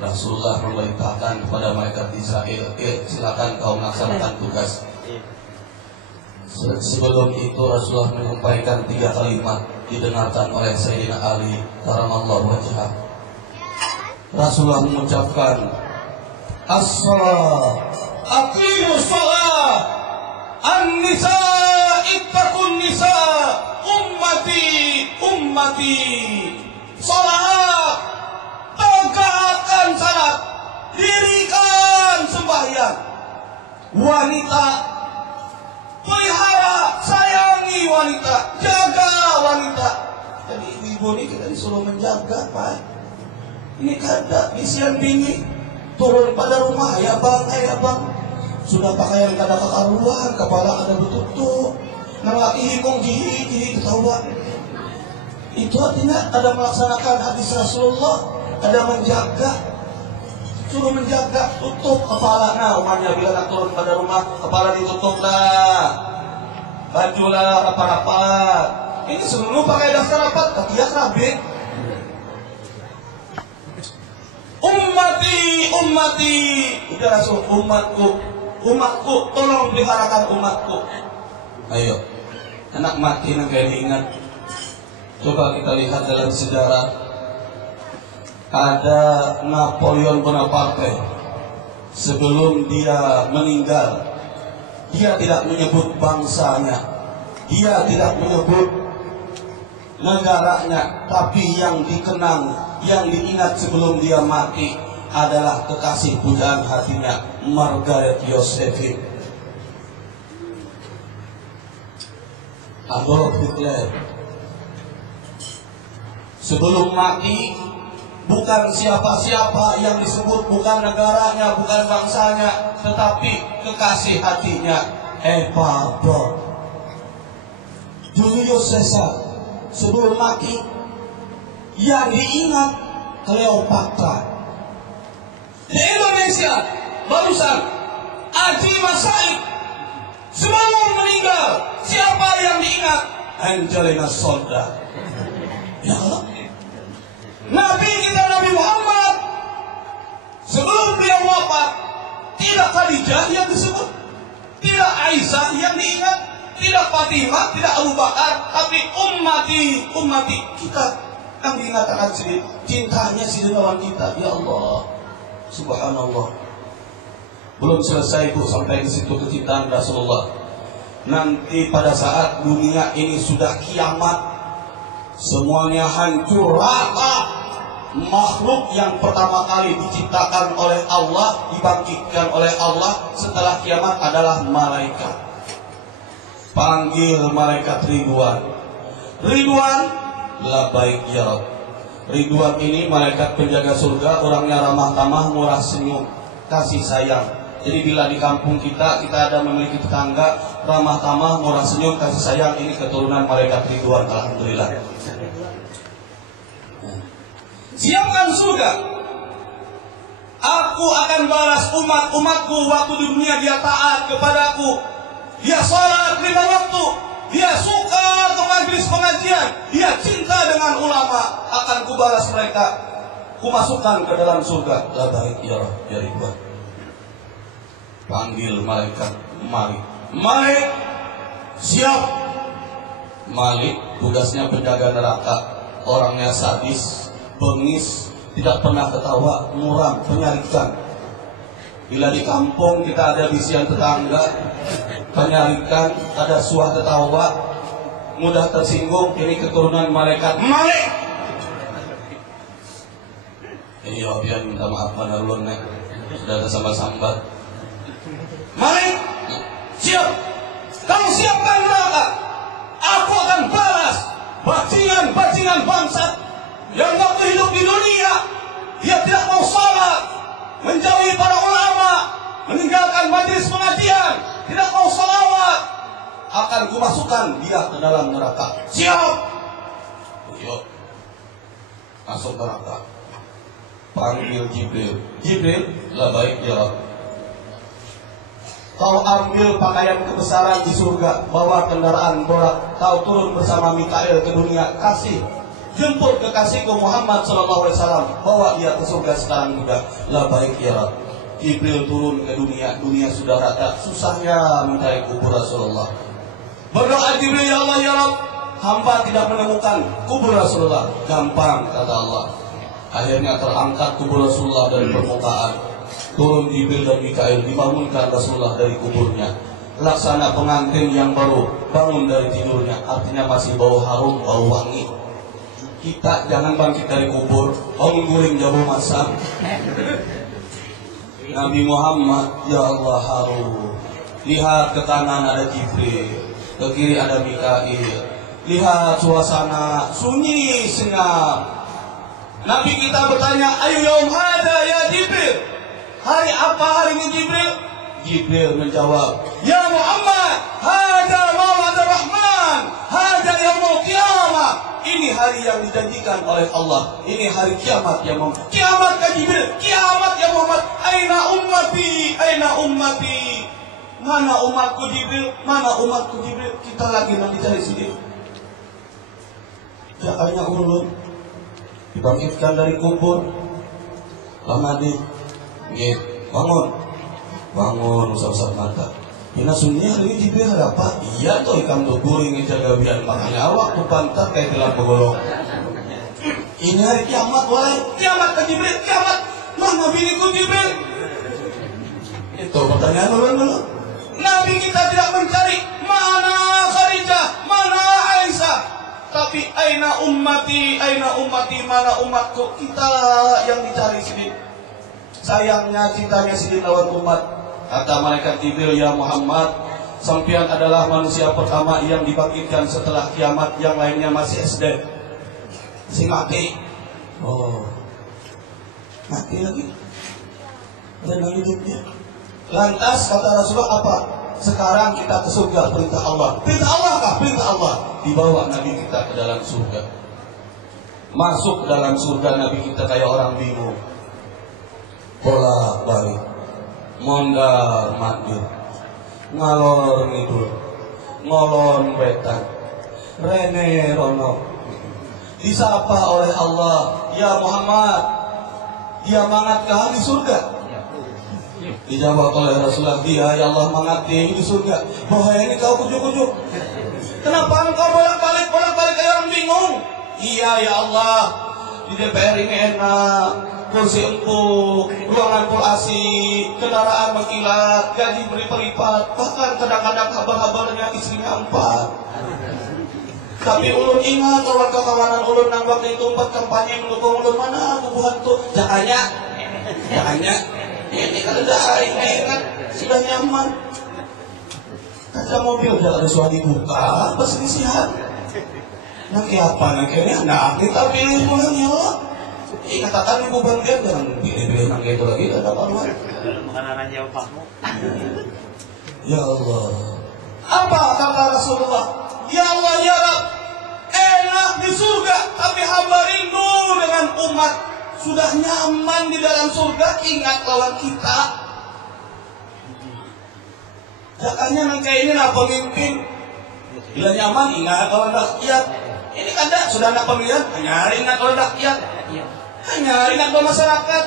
Rasulullah memerintahkan kepada malaikat Israel, silakan kau melaksanakan tugas. Sebelum itu Rasulullah menyampaikan 3 kalimat, didengarkan oleh Sayyidina Ali karamallahu wajhah. Rasulullah mengucapkan, as-salat, aqimus salat, an-nisa ittaqun nisa, ummati. Salat, tegakkan salat, dirikan sembahyang. Wanita, pelihara, sayangi wanita, jaga wanita. Jadi ibu ini kita disuruh menjaga, Pak. Ini kada isian bini turun pada rumah, ya bang, sudah pakaian kada kekaruan, kepala ada betutuk, nalaki hikung jihi ketahuan. Itu artinya ada melaksanakan hadis Rasulullah, ada menjaga, suruh menjaga, tutup kepala. Nah, umatnya bila nak turun pada rumah, kepala ditutup lah, baju lah rapat-rapat. Ini seluruh pakai dasar rapat, ketiak rabik. Ummati, udah Rasul, umatku, tolong peliharakan umatku. Ayo, anak mati nak kayak diingat. Coba kita lihat dalam sejarah, ada Napoleon Bonaparte. Sebelum dia meninggal, dia tidak menyebut bangsanya, dia tidak menyebut negaranya, tapi yang dikenang, yang diingat sebelum dia mati adalah kekasih pujaan hatinya, Margaret Josephine. Adolf Hitler sebelum mati, bukan siapa-siapa yang disebut, bukan negaranya, bukan bangsanya, tetapi kekasih hatinya, Eva Braun. Julius Caesar sebelum mati, yang diingat Cleopatra. Di Indonesia barusan Haji Masaid sebelum meninggal, siapa yang diingat? Angelina Sondra. Ya Allah, Nabi kita Nabi Muhammad sebelum beliau wafat, tidak Khadijah yang disebut, tidak Aisyah yang diingat, tidak Fatimah, tidak Abu Bakar, tapi ummati kita yang diingat akan sendiri. Cintanya si lawan kita, ya Allah, subhanallah. Belum selesai itu sampai di situ kecintaan Rasulullah. Nanti pada saat dunia ini sudah kiamat, semuanya hancur rata, makhluk yang pertama kali diciptakan oleh Allah, dibangkitkan oleh Allah setelah kiamat adalah malaikat. Panggil malaikat Ridwan. Ridwan, labaik ya Rabb. Ridwan ini malaikat penjaga surga, orangnya ramah tamah, murah senyum, kasih sayang. Jadi bila di kampung kita ada memiliki tetangga ramah tamah, murah senyum, kasih sayang, ini keturunan malaikat Ridwan, alhamdulillah. Siapkan surga. Aku akan balas umatku waktu di dunia dia taat kepadaku, dia salat 5 waktu, dia suka ke majelis pengajian, dia cinta dengan ulama, akan kubalas mereka, kumasukkan ke dalam surga. La baik ya Rabb ya Ridwan. Panggil malaikat Malik, siap. Malik tugasnya penjaga neraka, orangnya sadis, bengis, tidak pernah ketawa, muram, penyarikan. Bila di kampung kita ada bisian tetangga, penyarikan, ada suah ketawa, mudah tersinggung, ini keturunan malaikat Malik. Iya, biar minta maaf mana ulun nek, sudah tersambat-sambat. Malik, siap. Kamu siapkan neraka, aku akan balas bajingan bangsa yang waktu hidup di dunia dia tidak mau salat, menjauhi para ulama, meninggalkan majelis pengajian, tidak mau salawat, akan kumasukkan dia ke dalam neraka. Siap. Yuk, masuk neraka. Panggil Jibril, la baik ya Rabb. Kau ambil pakaian kebesaran di surga, bawa kendaraan borak, kau turun bersama Mikail ke dunia, kasih jemput kekasihku Muhammad sallallahu alaihi wasallam, bawa dia ke surga sekarang juga. La baik ya Rabb. Jibril turun ke dunia sudah rata, susahnya mencari kubur Rasulullah. Berdoa Jibril, ya Allah ya Rabb, hamba tidak menemukan kubur Rasulullah. Gampang kata Allah. Akhirnya terangkat kubur Rasulullah dari permukaan. Turun Jibril dan Mikail, dibangunkan Rasulullah dari kuburnya. Laksana pengantin yang baru bangun dari tidurnya, artinya masih bau harum, bau wangi. Kita jangan bangkit dari kubur, bangun guling jamu masak. Nabi Muhammad, ya Allah harum. Lihat ke kanan ada Jibril, ke kiri ada Mikail. Lihat suasana sunyi senyap. Nabi kita bertanya, ayo yaum hada ya Jibril. Hari apa hari ini Jibril? Jibril menjawab, ya Muhammad, hada maw'ad Rahman, hada yaumul qiyamah. Ini hari yang dijanjikan oleh Allah. Ini hari kiamat ya Muhammad. Kiamat ya Jibril, kiamat ya Muhammad. Aina ummati, aina ummati. Mana umatku Jibril, mana umatku Jibril. Kita lagi nanti cari sini. Jakanya ulun dibangkitkan dari kubur. Lamadi, bangun, bangun, usap-usap mata. Bina sunnah ini Jibril ada apa? Iya tuh ikan tuburing jaga biar makanya waktu pantat kayak gelang begolong. Ini hari kiamat, wahai kiamat ke Jibril, kiamat. Mana biniku Jibril? Itu pertanyaan ulun dulu. Nabi kita tidak mencari mana Khadijah, mana Aisyah, tapi aina ummati, mana umatku. Kita yang dicari sini. Sayangnya cintanya sini lawan umat. Kata malaikat Jibril, ya Muhammad, sampian adalah manusia pertama yang dibangkitkan setelah kiamat, yang lainnya masih SD, masih mati. Oh, mati lagi. Dan hidupnya. Lantas kata Rasulullah apa? Sekarang kita ke surga, perintah Allah. Perintah Allah kah? Perintah Allah. Dibawa Nabi kita ke dalam surga. Masuk ke dalam surga, Nabi kita kayak orang bingung. Bolak balik, mondar mandir, ngalor ngidul, ngolon betan, rene rono. Disapa oleh Allah, ya Muhammad, dia mangatkah di surga? Dijawab oleh Rasulullah, dia ya Allah mangati di surga. Bahaya ini kau kujuk-kujuk. Kenapa engkau bolak-balik kayak orang bingung? Iya ya Allah, di DPR ini enak, kursi empuk, ruangan full AC, kendaraan berkilat, gaji berlipat-lipat, bahkan kadang-kadang kabar-kabarnya istrinya 4. Tapi ulun ingat kawan-kawanan ulun nang waktu itu 4 kampanye mendukung ulun, mana kubuhan tuh? Jakanya, ini kan udah ingat, sudah nyaman. Kaca mobil udah ada suami buka, perselisihan. Nanti apa? Nanti ini anak kita pilih mulanya lah. Katakan ibu bagian jangan pilih-pilih nang itu lagi, ada apa-apa. Makanan jauh pakmu. Ya Allah. Apa kata Rasulullah? Ya Allah ya Rabb, enak di surga, tapi hamba rindu dengan umat. Sudah nyaman di dalam surga, ingat lawan kita. Jakanya nang kayak ini nak pemimpin. Bila nyaman ingat lawan rakyat. Ini kan sudah nak pemilihan, hanya ingat lawan rakyat. Hanya ingat lawan masyarakat.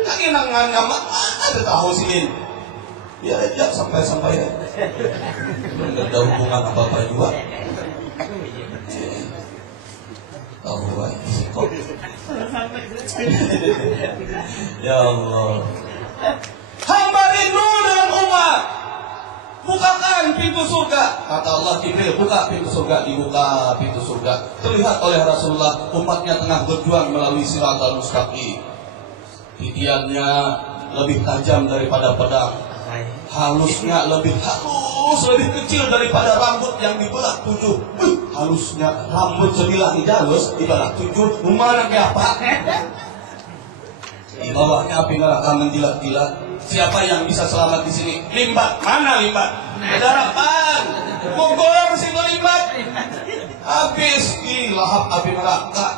Lagi nang nyaman, ada tahu sini. Biar aja sampai-sampai ya. Belum ada hubungan apa-apa juga. Tahu baik. Ya Allah, hamba rindu dengan umat. Bukakan pintu surga. Kata Allah, Jibril buka pintu surga. Dibuka pintu surga. Terlihat oleh Rasulullah umatnya tengah berjuang melalui siratal mustaqim. Titiannya lebih tajam daripada pedang, halusnya lebih halus, lebih kecil daripada rambut yang dibelah 7. Halusnya rambut sebilah halus dibelah 7. Mana kayak apa? Di bawahnya api neraka menjilat-jilat. Siapa yang bisa selamat di sini? Limbat. Mana limbat? Daratan. Bogor situ limbat. Habis di lahap api neraka.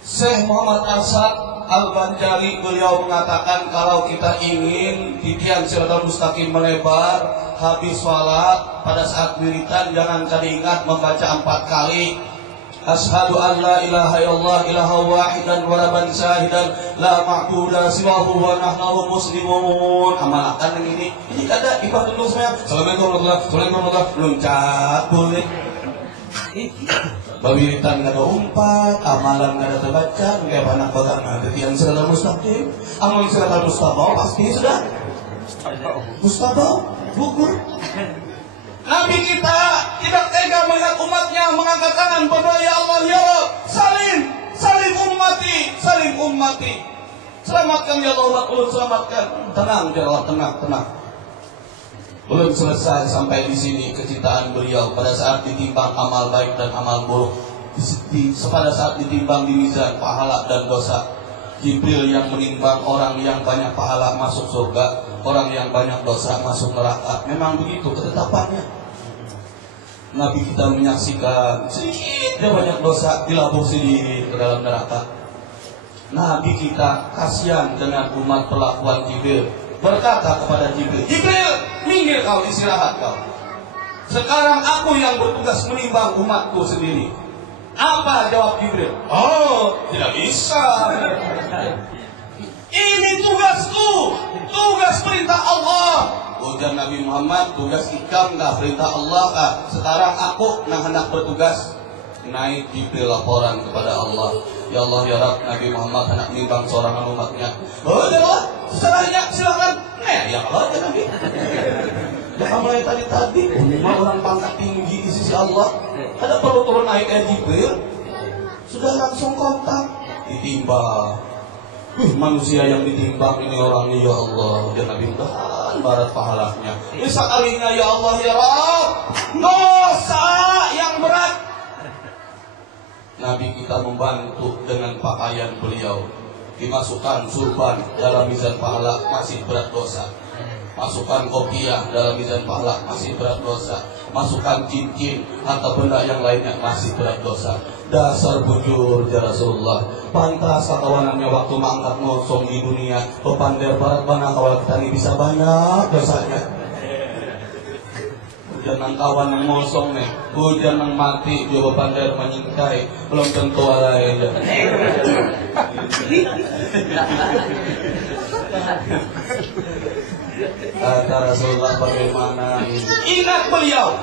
Syekh Muhammad Arsyad Al-Banjari beliau mengatakan kalau kita ingin titian siratal mustaqim melebar, habis sholat pada saat wiridan jangan kali ingat membaca 4 kali Ashhadu an la ilaha illallah ilaha wahidan wa rabban syahidan la ma'budu siwahu wa nahnu muslimun. Amalkan yang ini ada ibadah dulu saya. Assalamualaikum warahmatullahi wabarakatuh. Belum boleh. Babiritan gak ada umpat, amalan gak ada terbaca, kayak anak bagaimana yang siratal mustaqim, amal siratal mustaqim pasti sudah mustaqim gugur. Nabi kita tidak tega melihat umatnya mengangkat tangan berdoa, ya Allah ya Rabb, salim ummati, selamatkan ya Allah, ulun selamatkan. Tenang ya Allah, tenang. Belum selesai sampai di sini kecintaan beliau pada saat ditimbang amal baik dan amal buruk. Pada saat ditimbang di mizan pahala dan dosa, Jibril yang menimbang orang yang banyak pahala masuk surga, orang yang banyak dosa masuk neraka. Memang begitu ketetapannya. Nabi kita menyaksikan sedikit dia banyak dosa dilabur sendiri ke dalam neraka. Nabi kita kasihan dengan umat perlakuan Jibril, berkata kepada Jibril, minggir kau, istirahat kau. Sekarang aku yang bertugas menimbang umatku sendiri. Apa jawab Jibril? Oh, tidak bisa. Ini tugasku, tugas perintah Allah. Ujar Nabi Muhammad, tugas ikam enggak perintah Allah kah? Sekarang aku hendak bertugas. Naik Jibril laporan kepada Allah, ya Allah ya Rabb, Nabi Muhammad hendak menimbang seorang umatnya. Oh ya Allah, setelahnya silakan. Ya kalau aja Nabi. Jangan mulai tadi. Orang pangkat tinggi di sisi Allah, ada perlu turun naik Jibril. Sudah langsung kontak, ditimbang. Manusia yang ditimbang ini orangnya ya Allah, ya Nabi mudahan barat pahalanya. Bisa kalinya ya Allah ya Rabb, dosa yang berat. Nabi kita membantu dengan pakaian beliau, dimasukkan surban dalam mizan pahala masih berat dosa, masukkan kopiah dalam mizan pahala masih berat dosa, masukkan cincin atau benda yang lainnya masih berat dosa. Dasar bujur ya Rasulullah, pantas kawanannya waktu mangkat ngosong di dunia pepander barat mana kawal kita ini bisa banyak dosanya. Hujan nang kawan yang ngosong nih, hujan nang mati dia bepander menyingkai, belum tentu alai ya. Kata Rasulullah bagaimana ini? Ingat beliau,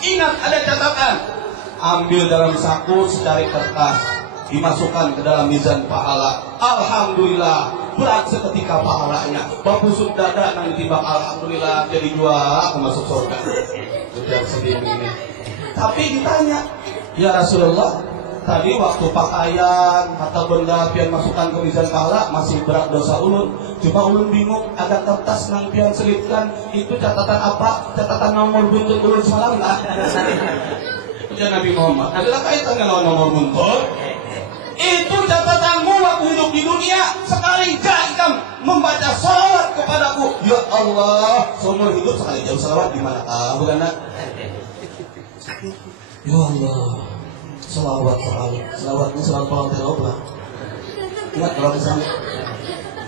ingat ada catatan. Ambil dalam saku secari kertas, dimasukkan ke dalam mizan pahala. Alhamdulillah, berat seketika pahalanya. Babusuk dada nang ditimbang, alhamdulillah jadi dua aku masuk surga. Sudah sedih ini. Tapi ditanya, ya Rasulullah, tadi waktu pakaian atau benda pian masukkan ke mizan pahala masih berat dosa ulun. Cuma ulun bingung, ada kertas nang pian selipkan, itu catatan apa? Catatan nomor buntut ulun salah enggak? Ya Nabi Muhammad, adalah kaitannya dengan nomor buntut. Itu catatanmu waktu hidup di dunia. Sekali jam membaca salawat kepadaku, ya Allah, seumur hidup sekali jam salawat di mana tahu kan? Ya Allah, salawat ini salawat paling teroblah. Ingat kalau misalnya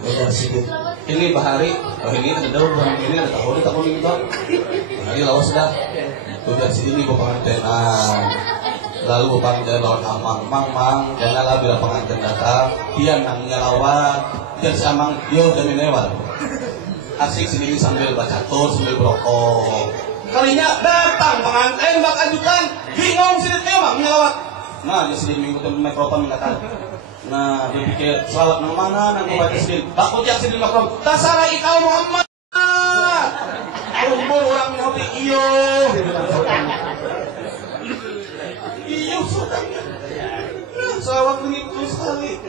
beda sedikit. Ini bahari, ini ada daun, ini ada tahun itu. Hari lawas sudah. Tujuan sini ke pengantinan, lalu pengantin lawan amang, mang, jangan lah bila pengantin datang, dia nang nyelawat, dan si amang, yo demi lewat, asik sini sambil baca tur, sambil berokok. Kalinya datang pengantin bak ajukan, bingung sini memang nyelawat. Nah dia sini mengikuti mikrofon mengatakan, nah dia pikir selawat nang mana, nang baca sini, takut jak sini mikrofon, tasara ikau Muhammad. Kumpul orang menghati iyo sudahnya sawat menipu sekali.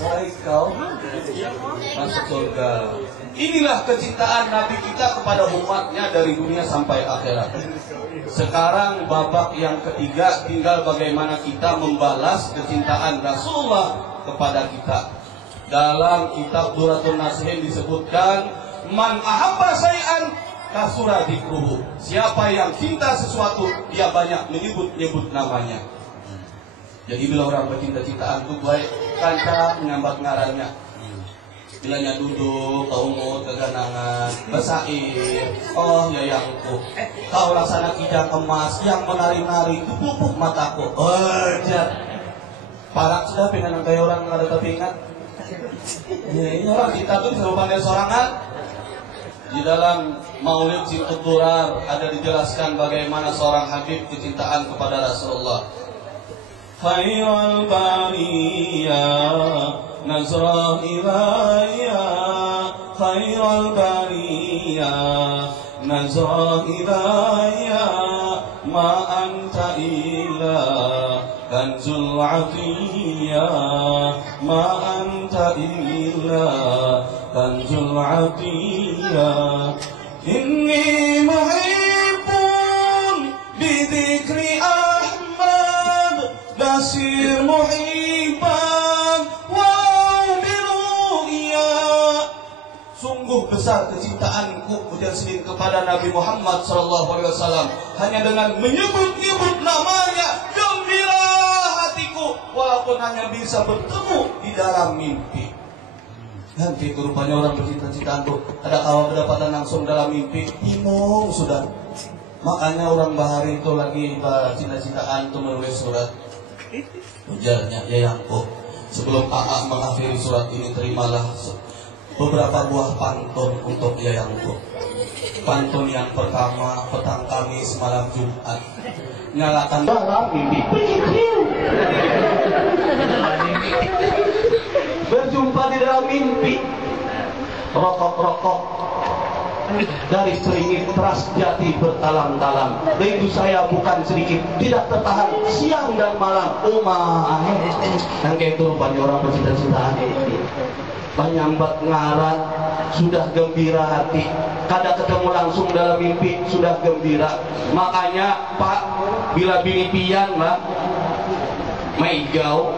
Baik kau masuk surga. Inilah kecintaan Nabi kita kepada umatnya dari dunia sampai akhirat. Sekarang babak yang ketiga, tinggal bagaimana kita membalas kecintaan Rasulullah kepada kita. Dalam kitab Duratun Nasihin disebutkan, man ahabba syai'an kasura dzikruhu. Siapa yang cinta sesuatu, dia banyak menyebut namanya. Jadi bila orang bercinta-cintaan itu baik kanca menyambat ngarannya. bilanya duduk, kaumut, keganangan, bersair. Oh yayangku, kau laksana kijang emas yang menari-nari, pupuk mataku. Jar, parak sudah pengen kayak orang nggak ada kepingan. Ya, ini orang kita tuh bisa pandai sorangan. Di dalam Maulid Sintut Durar ada dijelaskan bagaimana seorang Habib kecintaan kepada Rasulullah. Khairul bariyah nazra ilaya, khairul bariyah nazra ilaya, ma anta illa kanzul atiyah, ma anta illa kanzul atiyah. Inni muhibbun bidhikri Ahmad, dasir muhibban wa biru'ya. Sungguh besar kecintaanku ujar Sidin kepada Nabi Muhammad SAW. Hanya dengan menyebut-nyebut namanya gembira hatiku, walaupun hanya bisa bertemu di dalam mimpi. Nanti rupanya orang bercinta-cintaan tuh ada kawan kedapatan langsung dalam mimpi, bingung sudah. Makanya orang bahari itu lagi cinta-cintaan tuh menulis surat. Ujarnya, yayangku, sebelum AA mengakhiri surat ini, terimalah beberapa buah pantun untuk yayangku. Pantun yang pertama, petang Kamis malam Jumat, nyalakan dalam mimpi. Berjumpa di dalam mimpi, rokok-rokok dari seringit teras jati bertalam-talam. Rindu saya bukan sedikit, tidak tertahan siang dan malam. Kan kayak itu banyak orang bercinta-cintaan. Menyambat ngarat, sudah gembira hati. Kada ketemu langsung dalam mimpi, sudah gembira. Makanya Pak, bila bini pian lah maigau,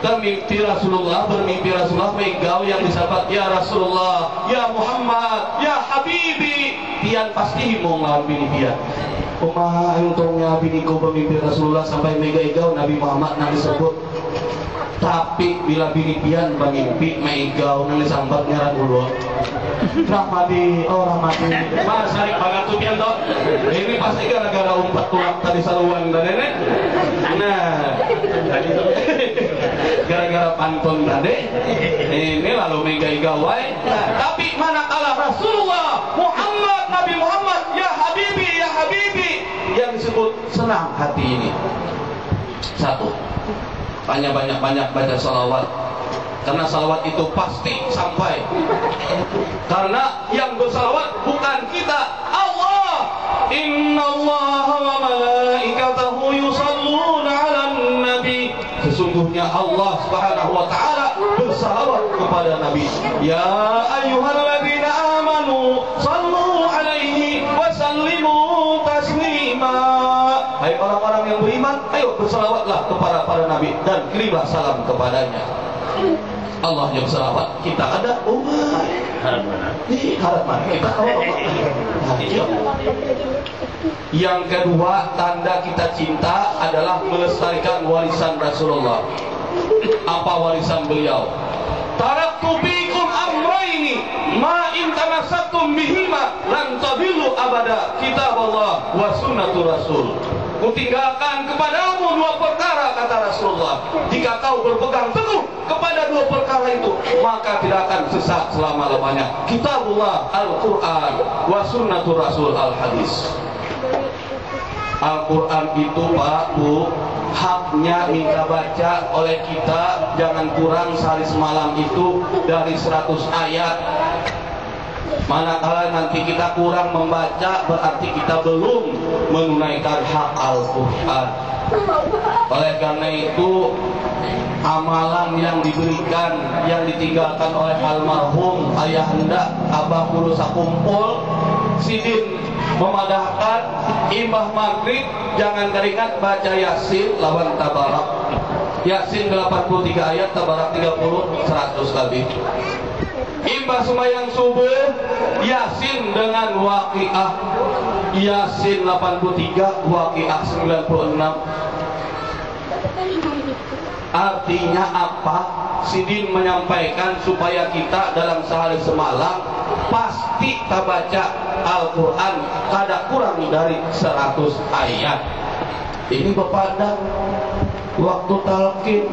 bermimpi Rasulullah megau yang disebut ya Rasulullah, ya Muhammad, ya Habibi. Tian pasti mau ngelawan bini pian. Kumaha untungnya biniku bermimpi Rasulullah sampai megau Nabi Muhammad nang disebut. Tapi bila bini pian bermimpi megau nang disambat ngaran ulun. Rahmati, oh Rahmati. Mas sarik banget tuh pian toh. Ini pasti gara-gara umpat tulang tadi saluan dan nenek. Nah, tadi tuh gara-gara pantun tadi ini lalu megai gawai. Tapi manakala Rasulullah Muhammad, Nabi Muhammad, ya Habibi yang disebut senang hati ini. Satu, banyak-banyak baca salawat, karena salawat itu pasti sampai. Karena yang bersalawat bukan kita, Allah. Innallaha wa malaikatahu yusalluna 'alan nabi. Sesungguhnya Allah Subhanahu wa taala bersalawat kepada Nabi. Ya ayyuhalladzina amanu sallu 'alaihi wa sallimu taslima. Hai orang-orang yang beriman, ayo bersalawatlah kepada para nabi dan kirimlah salam kepadanya. Allah yang bersalawat, kita ada umat. Harap mana? Kita Yang kedua, tanda kita cinta adalah melestarikan warisan Rasulullah. Apa warisan beliau? Taraktu bikum amraini ma in tamassaktum bihima lan tadillu abada, kitab Allah wa sunnatur Rasul. Kutinggalkan kepadamu dua perkara, kata Rasulullah. Jika kau berpegang teguh kepada dua perkara itu, maka tidak akan sesat selama-lamanya. Kitabullah Al-Quran wa sunnatur Rasul Al-Hadis. Al-Quran itu Pak, Bu, haknya minta baca oleh kita jangan kurang sehari semalam itu dari 100 ayat. Manakala nanti kita kurang membaca, berarti kita belum menunaikan hak Al-Quran. Oleh karena itu, amalan yang diberikan, yang ditinggalkan oleh almarhum ayahanda Abah Guru Sakumpul, Sidin memadahkan imbah maghrib jangan keringat baca Yasin lawan Tabarak. Yasin 83 ayat, Tabarak 30, 100 lebih. Imbah sembahyang subuh Yasin dengan Waqiah. Yasin 83, Waqiah 96. Artinya apa? Sidin menyampaikan supaya kita dalam sehari semalam pasti kita baca Al-Quran kada kurang dari 100 ayat. Ini bepadang waktu talqin,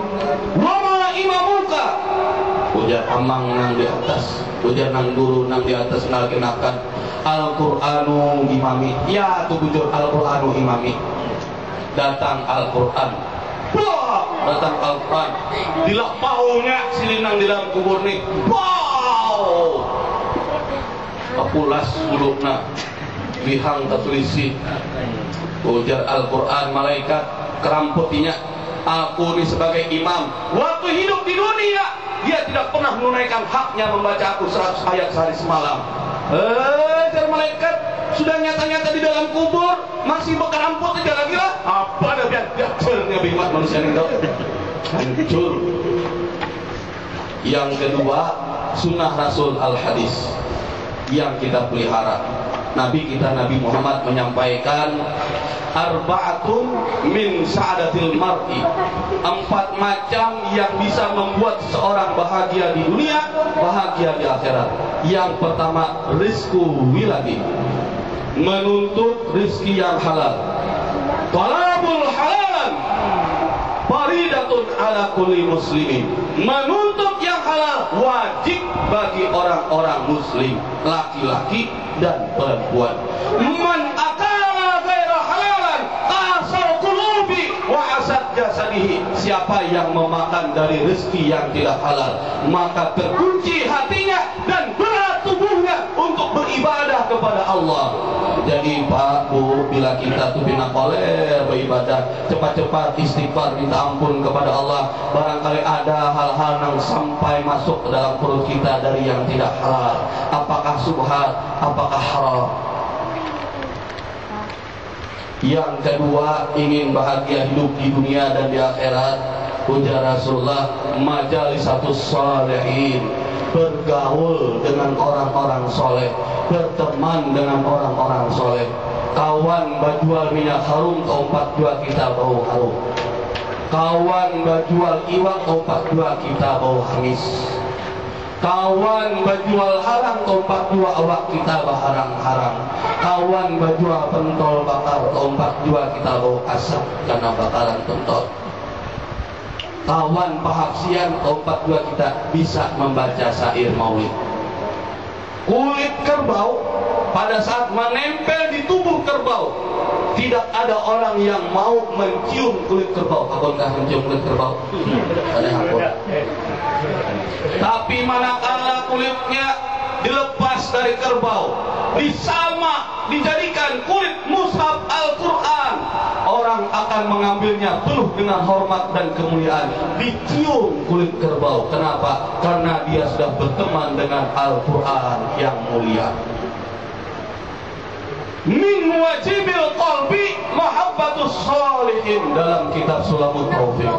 wama imamuka, ujar amang nang di atas, ujar nang guru nang di atas nalkinakan Al-Qur'anu imami. Ya tu bujur Al-Qur'anu imami. Datang Al-Quran, datang Al-Quran, dilak paunya silinang di dalam kubur nih, wow, kapulas bulukna, lihang tertulisi. Ujar Al-Quran, malaikat keramputinya, aku ini sebagai imam, waktu hidup di dunia dia tidak pernah menunaikan haknya membaca aku 100 ayat sehari semalam. Malaikat sudah nyata-nyata di dalam kubur masih berkeramput aja lagi lah. Apa ada biar bimat manusia ini dok hancur. Yang kedua, sunnah Rasul al-hadis yang kita pelihara. Nabi kita Nabi Muhammad menyampaikan arba'atun min sa'adatil mar'i, 4 macam yang bisa membuat seorang bahagia di dunia, bahagia di akhirat. Yang pertama, rizku wiladi, menuntut rizki yang halal. Talabul halalan faridatun ala kulli muslimin, menuntut yang halal wajib bagi orang-orang muslim, laki-laki dan perempuan. Man akala ghaira halalan qasal qulubi wa asad jasadihi, siapa yang memakan dari rezeki yang tidak halal maka terkunci hatinya dan berat tubuhnya untuk beribadah kepada Allah. Jadi Pak Bu, bila kita tuh bina koler beribadah, cepat-cepat istighfar minta ampun kepada Allah. Barangkali ada hal-hal yang sampai masuk ke dalam perut kita dari yang tidak halal, apakah subhat, apakah haram. Yang kedua, ingin bahagia hidup di dunia dan di akhirat, ujar Rasulullah, majalisatus sholihin, bergaul dengan orang-orang soleh, berteman dengan orang-orang soleh. Kawan bajual minyak harum, keempat dua kita bau harum. Kawan bajual iwak, keempat dua kita bau hamis. Kawan bajual haram, keempat dua awak kita baharang haram. Kawan bajual pentol bakar, keempat dua kita bau asap karena bakaran pentol. Kawan pahaksian, keempat dua kita bisa membaca syair maulid. Kulit kerbau pada saat menempel di tubuh kerbau, tidak ada orang yang mau mencium kulit kerbau. Apakah mencium kulit kerbau? Ada apa? Tapi manakala kulitnya dilepas dari kerbau, disamak, dijadikan kulit mushaf Al-Quran, orang akan mengambilnya penuh dengan hormat dan kemuliaan. Dicium kulit kerbau. Kenapa? Karena dia sudah berteman dengan Al-Quran yang mulia. Min wajibil qalbi mahabbatus sholihin, dalam kitab Sulamut Taufik.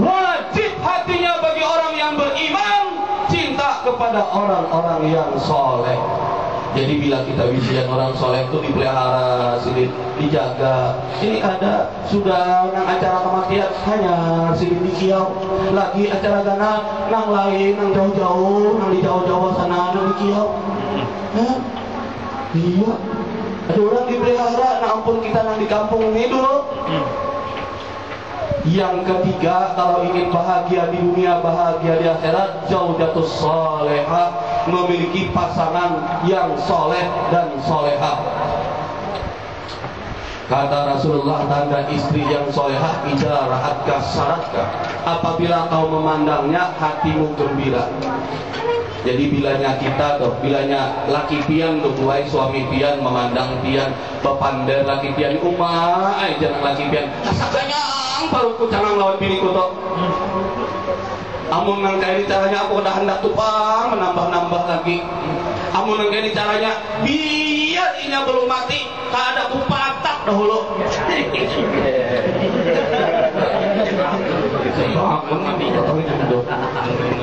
Wajib hatinya bagi orang yang beriman cinta kepada orang-orang yang soleh. Jadi bila kita bisa orang soleh itu dipelihara, dijaga. Ini ada sudah nang acara kematian hanya sidik dikiau, lagi acara gana nang lain nang jauh-jauh, nang di jauh-jauh sana nang dikiau. Iya. Ada orang dipelihara, nah ampun kita nang di kampung ini dulu. Yang ketiga, kalau ingin bahagia di dunia, bahagia di akhirat, zaujatus salehah, memiliki pasangan yang soleh dan solehah. Kata Rasulullah, tanda istri yang solehah, idza ra'atka saratka, apabila kau memandangnya hatimu gembira. Jadi bilanya kita tuh, bilanya laki pian tuh mulai suami pian memandang pian, bepander laki pian umah, jangan laki pian asakanya baru ku cangang lawan biniku tuh. Amun nang kayak caranya aku udah hendak tupang menambah-nambah lagi. Amun nang kayak caranya biar inya belum mati, tak ada ku patak dahulu.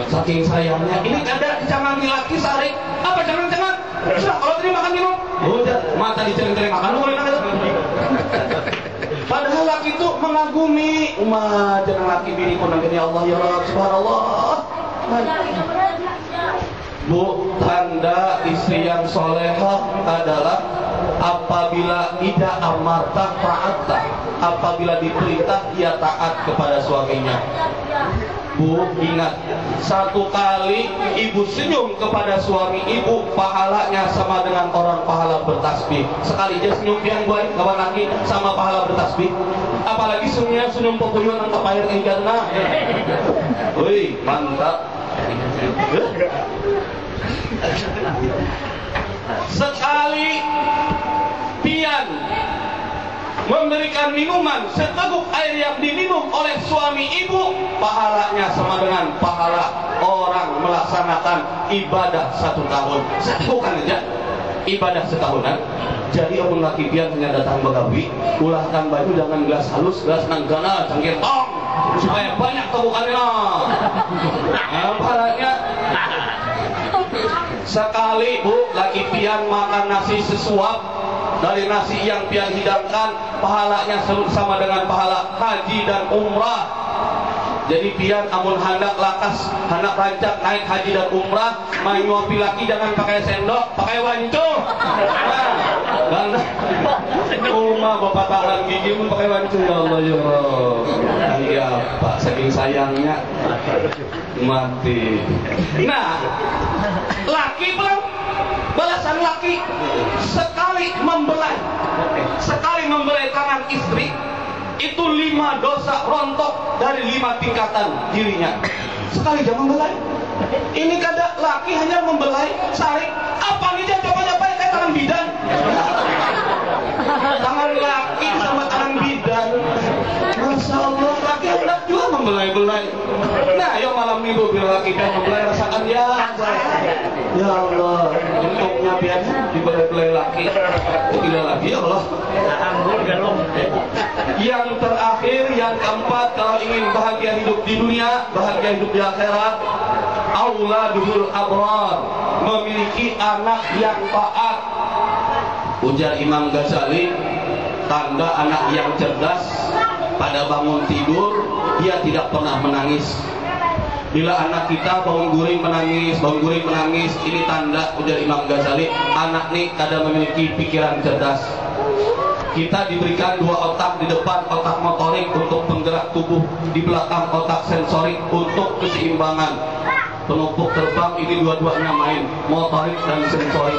Saking sayangnya, ini ada jangan laki sarik, apa jangan-jangan? Sudah kalau tadi makan minum, udah mata diceleng-celeng makan boleh. Padahal laki itu mengagumi jangan laki bini pun ya Allah ya Rabb subhanallah. Bu, tanda istri yang solehah adalah apabila tidak amartah ta'attah, apabila diperintah ia taat kepada suaminya. Bu, ingat, satu kali ibu senyum kepada suami ibu, pahalanya sama dengan orang pahala bertasbih. Sekali aja senyum yang baik kawan laki sama pahala bertasbih. Apalagi senyumnya senyum pepuyun angkat air enggana. Wih, mantap. Sekali pian memberikan minuman seteguk air yang diminum oleh suami ibu, pahalanya sama dengan pahala orang melaksanakan ibadah 1 tahun. Bukan aja ibadah setahunan. Jadi orang laki pian hanya datang begawi, ulahkan baju dengan gelas halus, gelas nanggana, cangkir tong, supaya banyak tebukannya. Pahalanya sekali bu laki pian makan nasi sesuap dari nasi yang pian hidangkan, pahalanya sama dengan pahala haji dan umrah. Jadi pian amun hendak lakas, hendak rancak naik haji dan umrah, menyuapi laki jangan pakai sendok, pakai wancu. Dan rumah bapak tahan gigi pun pakai wancu, ya Allah ya Allah. Iya Pak, saking sayangnya mati. Nah, laki pulang balasan laki sekali membelai tangan istri itu 5 dosa rontok dari 5 tingkatan dirinya. Sekali jangan membelai. Ini kada laki hanya membelai sarik. Apa nih dia coba kayak tangan bidan. Tangan laki sama tangan bidan. Masya Allah, laki hendak juga membelai-belai. Nah, yuk malam minggu bila laki kan membelai rasakan ya. Ya Allah, untuknya biar dibelai-belai laki. Tidak lagi ya Allah. Yang terakhir, yang keempat, kalau ingin bahagia hidup di dunia, bahagia hidup di akhirat, auladul abrar, memiliki anak yang taat. Ujar Imam Ghazali, tanda anak yang cerdas pada bangun tidur dia tidak pernah menangis. Bila anak kita bangun guring menangis, ini tanda, ujar Imam Ghazali, anak ini kada memiliki pikiran cerdas. Kita diberikan 2 otak, di depan otak motorik untuk penggerak tubuh, di belakang otak sensorik untuk keseimbangan. Penumpuk terbang ini dua-duanya main, motorik dan sensorik.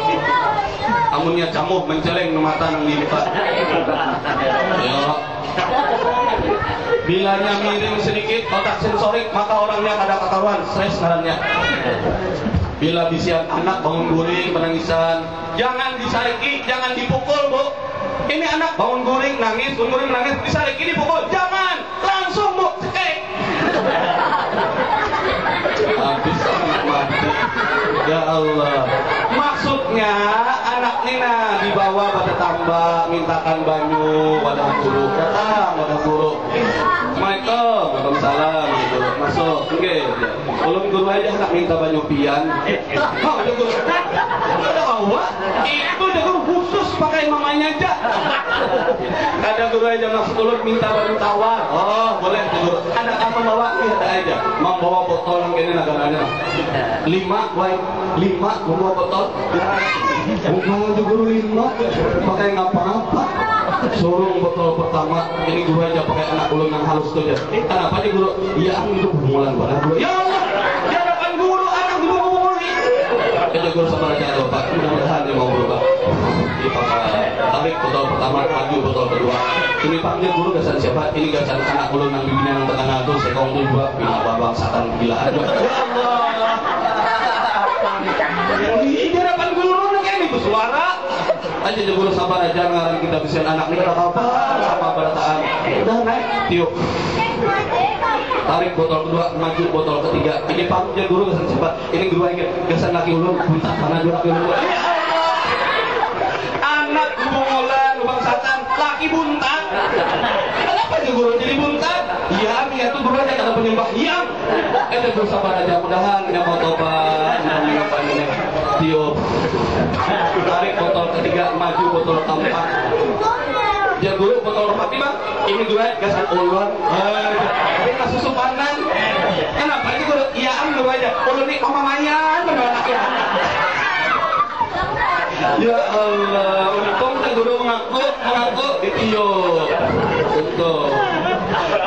Amunnya camuh menceleng mata nang lipat. Ya. Bilanya miring sedikit otak sensorik, maka orangnya kada ketahuan, stres ngarannya. Bila bisian anak bangun guring penangisan, jangan disariki, jangan dipukul bu. Ini anak bangun guring nangis, disariki dipukul, jangan, langsung bu, cekek. Habis anak mati. Ya Allah. Maksudnya anak Nina dibawa pada tambak, mintakan banyu pada guru, datang pada guru. Assalamualaikum, waalaikumsalam, guru masuk. Oke, belum guru aja nak minta banyu pian. Ada guru, ada awak. Itu ada guru khusus pakai mamanya aja. Ada guru aja masuk ulun minta banyu tawar. Oh boleh guru. Ada apa bawa? Ada aja. Membawa botol yang ini negaranya. 5 membawa botol. Bukan ada guru 5 pakai ngapa-ngapa. Sorong botol pertama, ini guru aja pakai anak ulun yang halus tuh ya. Kenapa nih guru? Iya itu permulaan banget guru. Ya Allah, ya depan guru anak guru ini. Kita guru sama aja Pak. Mudah-mudahan dia mau berubah. Ini Pak, tarik botol pertama, maju botol kedua. Ini Pak, dia guru gasan siapa? Ini gasan anak ulun yang bimbingan yang tengah tuh sekong tuh juga. Bila babang satan gila aja. Ya Allah. Ini dia depan guru nih kayak nih suara. Aja guru sabar aja ngarang kita bisa anak nih apa sama berataan. Udah naik tiup. Tarik botol kedua, maju botol ketiga. Ini Pak guru gasan siapa? Ini guru aja gasan laki ulun buntak mana guru laki ulun. Anak bungolan lubang setan laki buntak. Kenapa aja guru jadi buntak? Iya, ya tuh guru aja kata penyembah hiam. Guru sabar aja, mudahan dia mau tobat. Tiup. Tarik botol ketiga, maju botol keempat. Dia guru botol keempat nih Bang. Ini gue gasan ulun. Ini kasusupanan. Kenapa itu gue iyaan gue aja. Ulun ini omamayan menolak ya. Ya Allah, untung tak guru mengaku itu untuk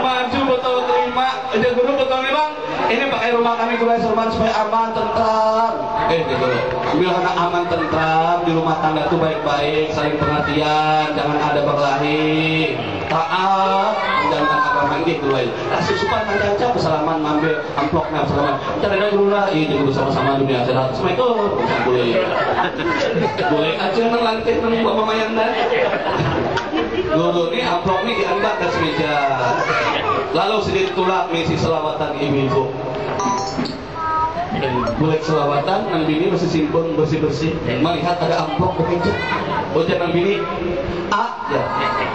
maju betul terima. Aja guru betul nih bang. Ini pakai rumah kami gue serban supaya aman tentram. Gitu. Ambil anak aman tentram di rumah tangga tuh baik-baik, saling pengertian, jangan ada berkelahi, taat, jangan agama gitu loh. Kasih supan manca pesalaman ngambil amplopnya pesalaman. Cari ada guru lah, ini guru sama-sama dunia akhirat. Assalamualaikum. Boleh aja nang lantai nang mama yang dah. Guru ni amplop ni diangkat ke meja. Lalu sedikit tulak misi selawatan ibu-ibu. Boleh selawatan, nang bini masih simpel bersih-bersih. Melihat ada amplop bekerja. Ujian nang bini, ya,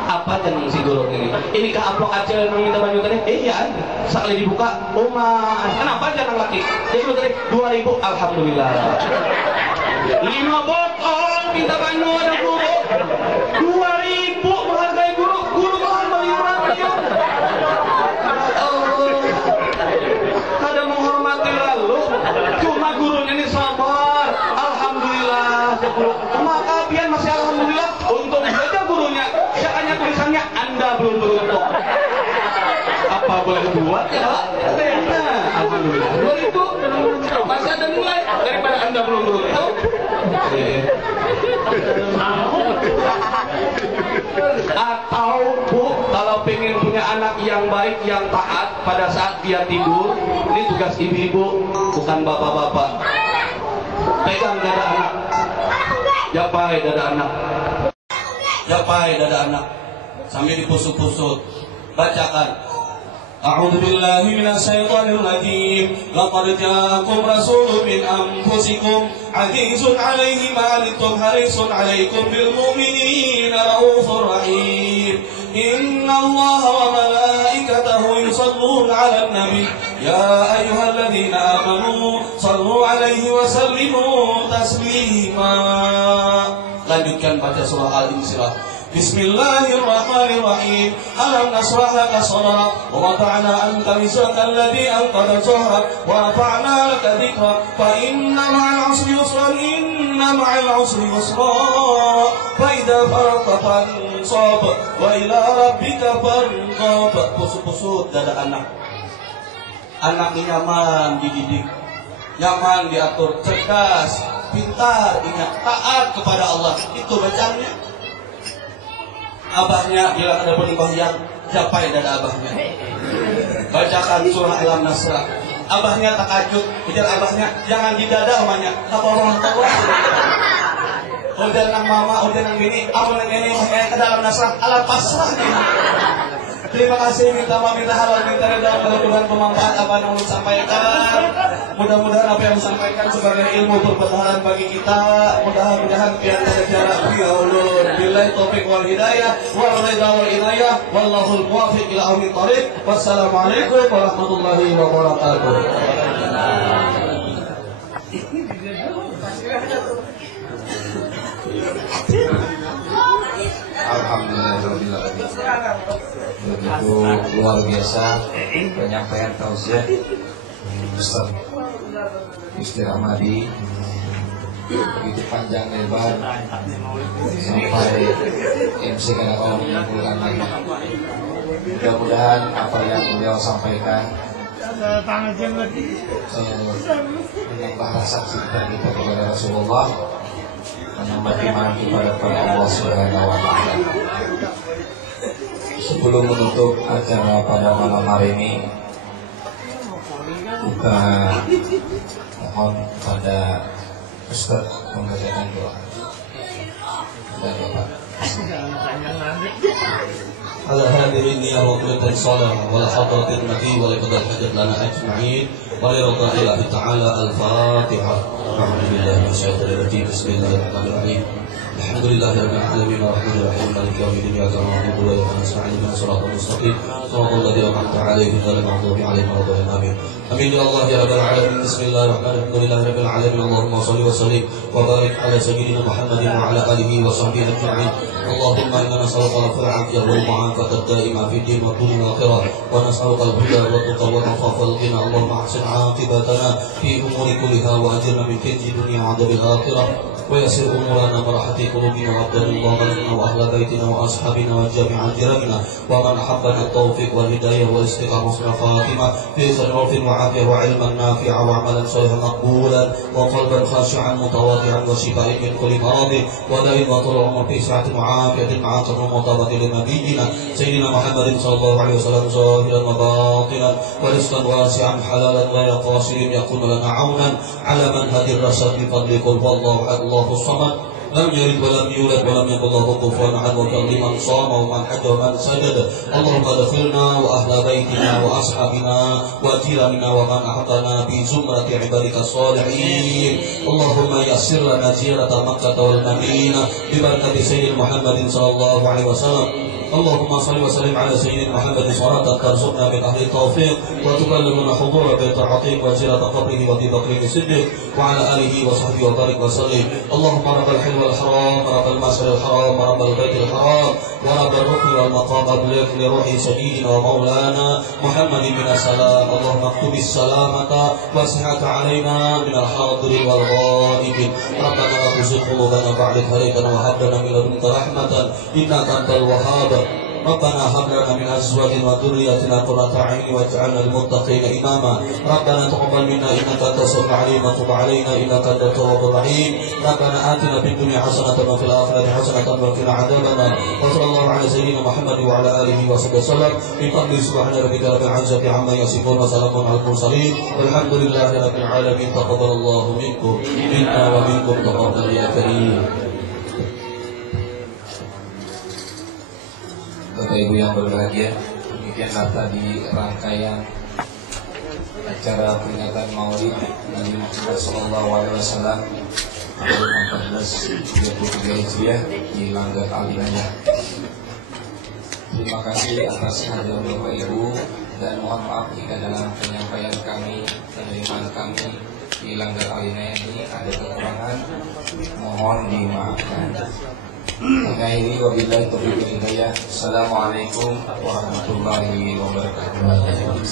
apa aja nang si guru ini? Ini kah amplop aja nang minta banyu tadi? Ya, sekali dibuka, kenapa aja nang laki? Jadi tadi 2.000, alhamdulillah. 5 botol minta banyu ada guru. 2.000 menghargai guru, guru bahan bayaran dia. Kada menghormati lalu, cuma gurunya ini sabar, alhamdulillah. Maka pian masih alhamdulillah, untuk saja gurunya, jangannya tulisannya Anda belum beruntung. Apa boleh buat ya? Nah, alhamdulillah. 2.000 masih ada nilai daripada Anda belum beruntung. Atau bu, kalau pengen punya anak yang baik, yang taat pada saat dia tidur, ini tugas ibu-ibu, bukan bapak-bapak. Pegang dada anak, japai dada anak, japai dada anak, sambil dipusut-pusut, bacakan. أعوذ بالله من الشيطان الرجيم لقد جاءكم رسول من أنفسكم عزيز عليه ما عنتم حريص عليكم بالمؤمنين رؤوف رحيم إن الله وملائكته يصلون على النبي يا أيها الذين آمنوا صلوا عليه وسلموا تسليما. Lanjutkan baca surah Al-Insyirah. Bismillahirrahmanirrahim. Alam nasrah laka sadrak wa wada'na anka wizraka alladhi anqadha dhahrak wa rafa'na laka dhikrak fa inna ma'al 'usri yusra inna ma'al 'usri yusra fa idza faragta fansab wa ila rabbika farghab. Pusut-pusut dada anak. Anak nyaman dididik, nyaman diatur, cerdas, pintar, ingat, taat kepada Allah. Itu bacaannya. Abahnya bila ada penimbangan, japai dada abahnya. Bacakan surah Alam Nasrah. Abahnya takajub, kejar abahnya, jangan di dada omanya. Apa orang tua? Udah nang mama, udah nang bini, apa nang ini kayak ke dalam Nasrah, alam pasrah nih. Terima kasih, minta maaf, minta halal, minta redha, mudah-mudahan bermanfaat apa yang ulun sampaikan. Mudah-mudahan apa yang disampaikan sebagai ilmu bermanfaat bagi kita. Mudah-mudahan biar ada jarak ya ulun. Billahi taufiq wal hidayah wal ridha wal inayah wallahul muwaffiq ila aqwamit thoriq. Wassalamualaikum warahmatullahi wabarakatuh. Alhamdulillahirrahmanirrahim. Begitu luar biasa penyampaian tausiah Ustaz Gusti Ramadi, begitu panjang lebar sampai MC Kadakau menyimpulkan lagi. Mudah-mudahan apa yang beliau sampaikan menambah rasa cinta kita kepada Rasulullah, menambah iman kepada Allah Subhanahu wa Ta'ala. Sebelum menutup acara pada malam hari ini, kita mohon pada Ustaz membacakan doa. Dan Bapak. على هذه النية وقلة الصلاة ولا حضرة النبي ولقضاء الحاجة لنا أجمعين ولرضا الله تعالى. الفاتحة. أعوذ بالله من الشيطان الرجيم. بسم الله الرحمن الرحيم. Alhamdulillahirabbil alamin arrahmanir rahim maliki yaumiddin iyyaka na'budu wa iyyaka nasta'in ihdinas siratal mustaqim siratal ladzina an'amta 'alaihim ghairil maghdubi 'alaihim waladdallin amin. Amin ya Allah ya rabbal alamin. Bismillahirrahmanirrahim. Alhamdulillahirabbil alamin. Allahumma shalli wa sallim wa barik ala sayyidina Muhammadin wa ala alihi wa sahbihi ajma'in. Allahumma inna nas'aluka al-afiyah wal mu'afata ad-da'ima fid din wa dunya wal akhirah wa nas'aluka al-huda wa tuqa wa afafa wal ghina. Allahumma ahsin 'aqibatana fi umuri kulliha wa ajirna min khizyi dunya wa 'adzabil akhirah. ويسر أمورنا مرحة قلوبنا وأبدان الله وأهل بيتنا وأصحابنا وجميع جيراننا ومن أحبنا التوفيق والهداية والاستقامة والخاتمة في خير وعافية وعلما نافعا وعملا صالحا مقبولا وقلبا خاشعا متواضعا وشفاء من كل مرض وداء وطول العمر في سعة وعافية مع كرم وطابة لنبينا سيدنا محمد صلى الله عليه وسلم ظاهرا وباطنا ورزقا واسعا حلالا غير قاصر يكون لنا عونا على منهج الرشاد بفضل قل والله أحد الله الصمد لم يلد ولم يولد ولم يكن له كفوا احد وكن لمن صام ومن حج ومن سجد. اللهم ادخلنا واهل بيتنا واصحابنا وجيراننا ومن احبنا بزمرة عبادك الصالحين. اللهم يسر لنا زيارة مكة والمدينة ببركة سيدنا محمد صلى الله عليه وسلم. اللهم صل وسلم على سيدنا محمد صلاة ترزقنا من أهل التوفيق وتكلمنا حضور بيت العتيق وزيارة قبره وفي بكر الصديق وعلى آله وصحبه وبارك وسلم. اللهم رب الحل والحرام رب المسجد الحرام رب البيت الحرام ورب الركن والمقام أبلغ لروح سيدنا ومولانا محمد من السلام. اللهم اكتب السلامة والصحة علينا من الحاضر والغائب. ربنا لا تزغ قلوبنا بعد إذ هديتنا وهب لنا من لدنك رحمة إنك أنت الوهاب. ربنا هب لنا من ازواجنا وذرياتنا قرة اعين واجعلنا للمتقين اماما. ربنا تقبل منا انك انت السميع العليم وتب علينا انك انت التواب الرحيم. ربنا اتنا في الدنيا حسنة وفي الاخرة حسنة وقنا عذاب النار. وصلى الله على سيدنا محمد وعلى اله وصحبه وسلم. بفضل سبحان ربك رب العزة عما يصفون وسلام على المرسلين والحمد لله رب العالمين. تقبل الله منكم منا ومنكم تقبل يا كريم. Bapak Ibu yang berbahagia, demikianlah tadi rangkaian acara peringatan Maulid Nabi Muhammad SAW tahun 1433 Hijriah di Langgar Al-Inayah. Terima kasih atas kehadiran Bapak Ibu dan mohon maaf jika dalam penyampaian kami, penerimaan kami di Langgar Al-Inayah ini ada kekurangan, mohon dimaafkan. Mengakhiri wabillahi taufiq wal hidayah. Assalamualaikum warahmatullahi wabarakatuh.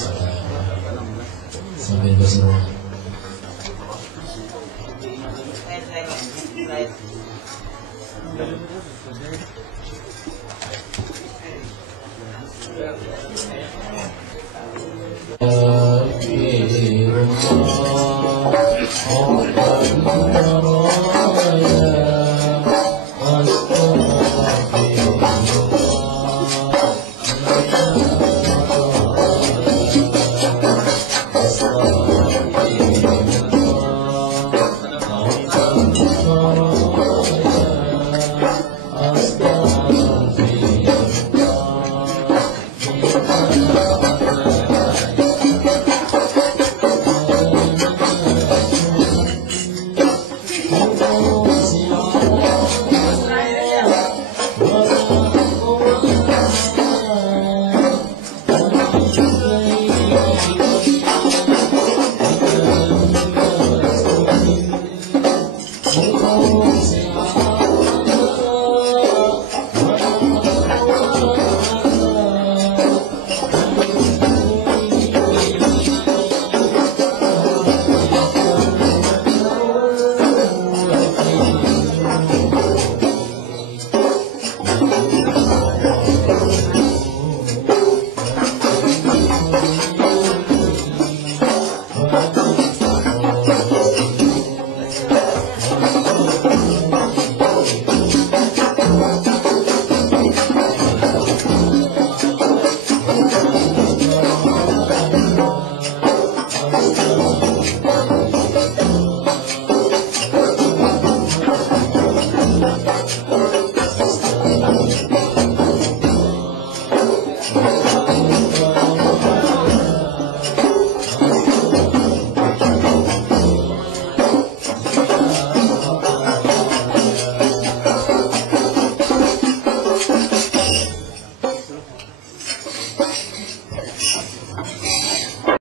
Sampai berjumpa. Allah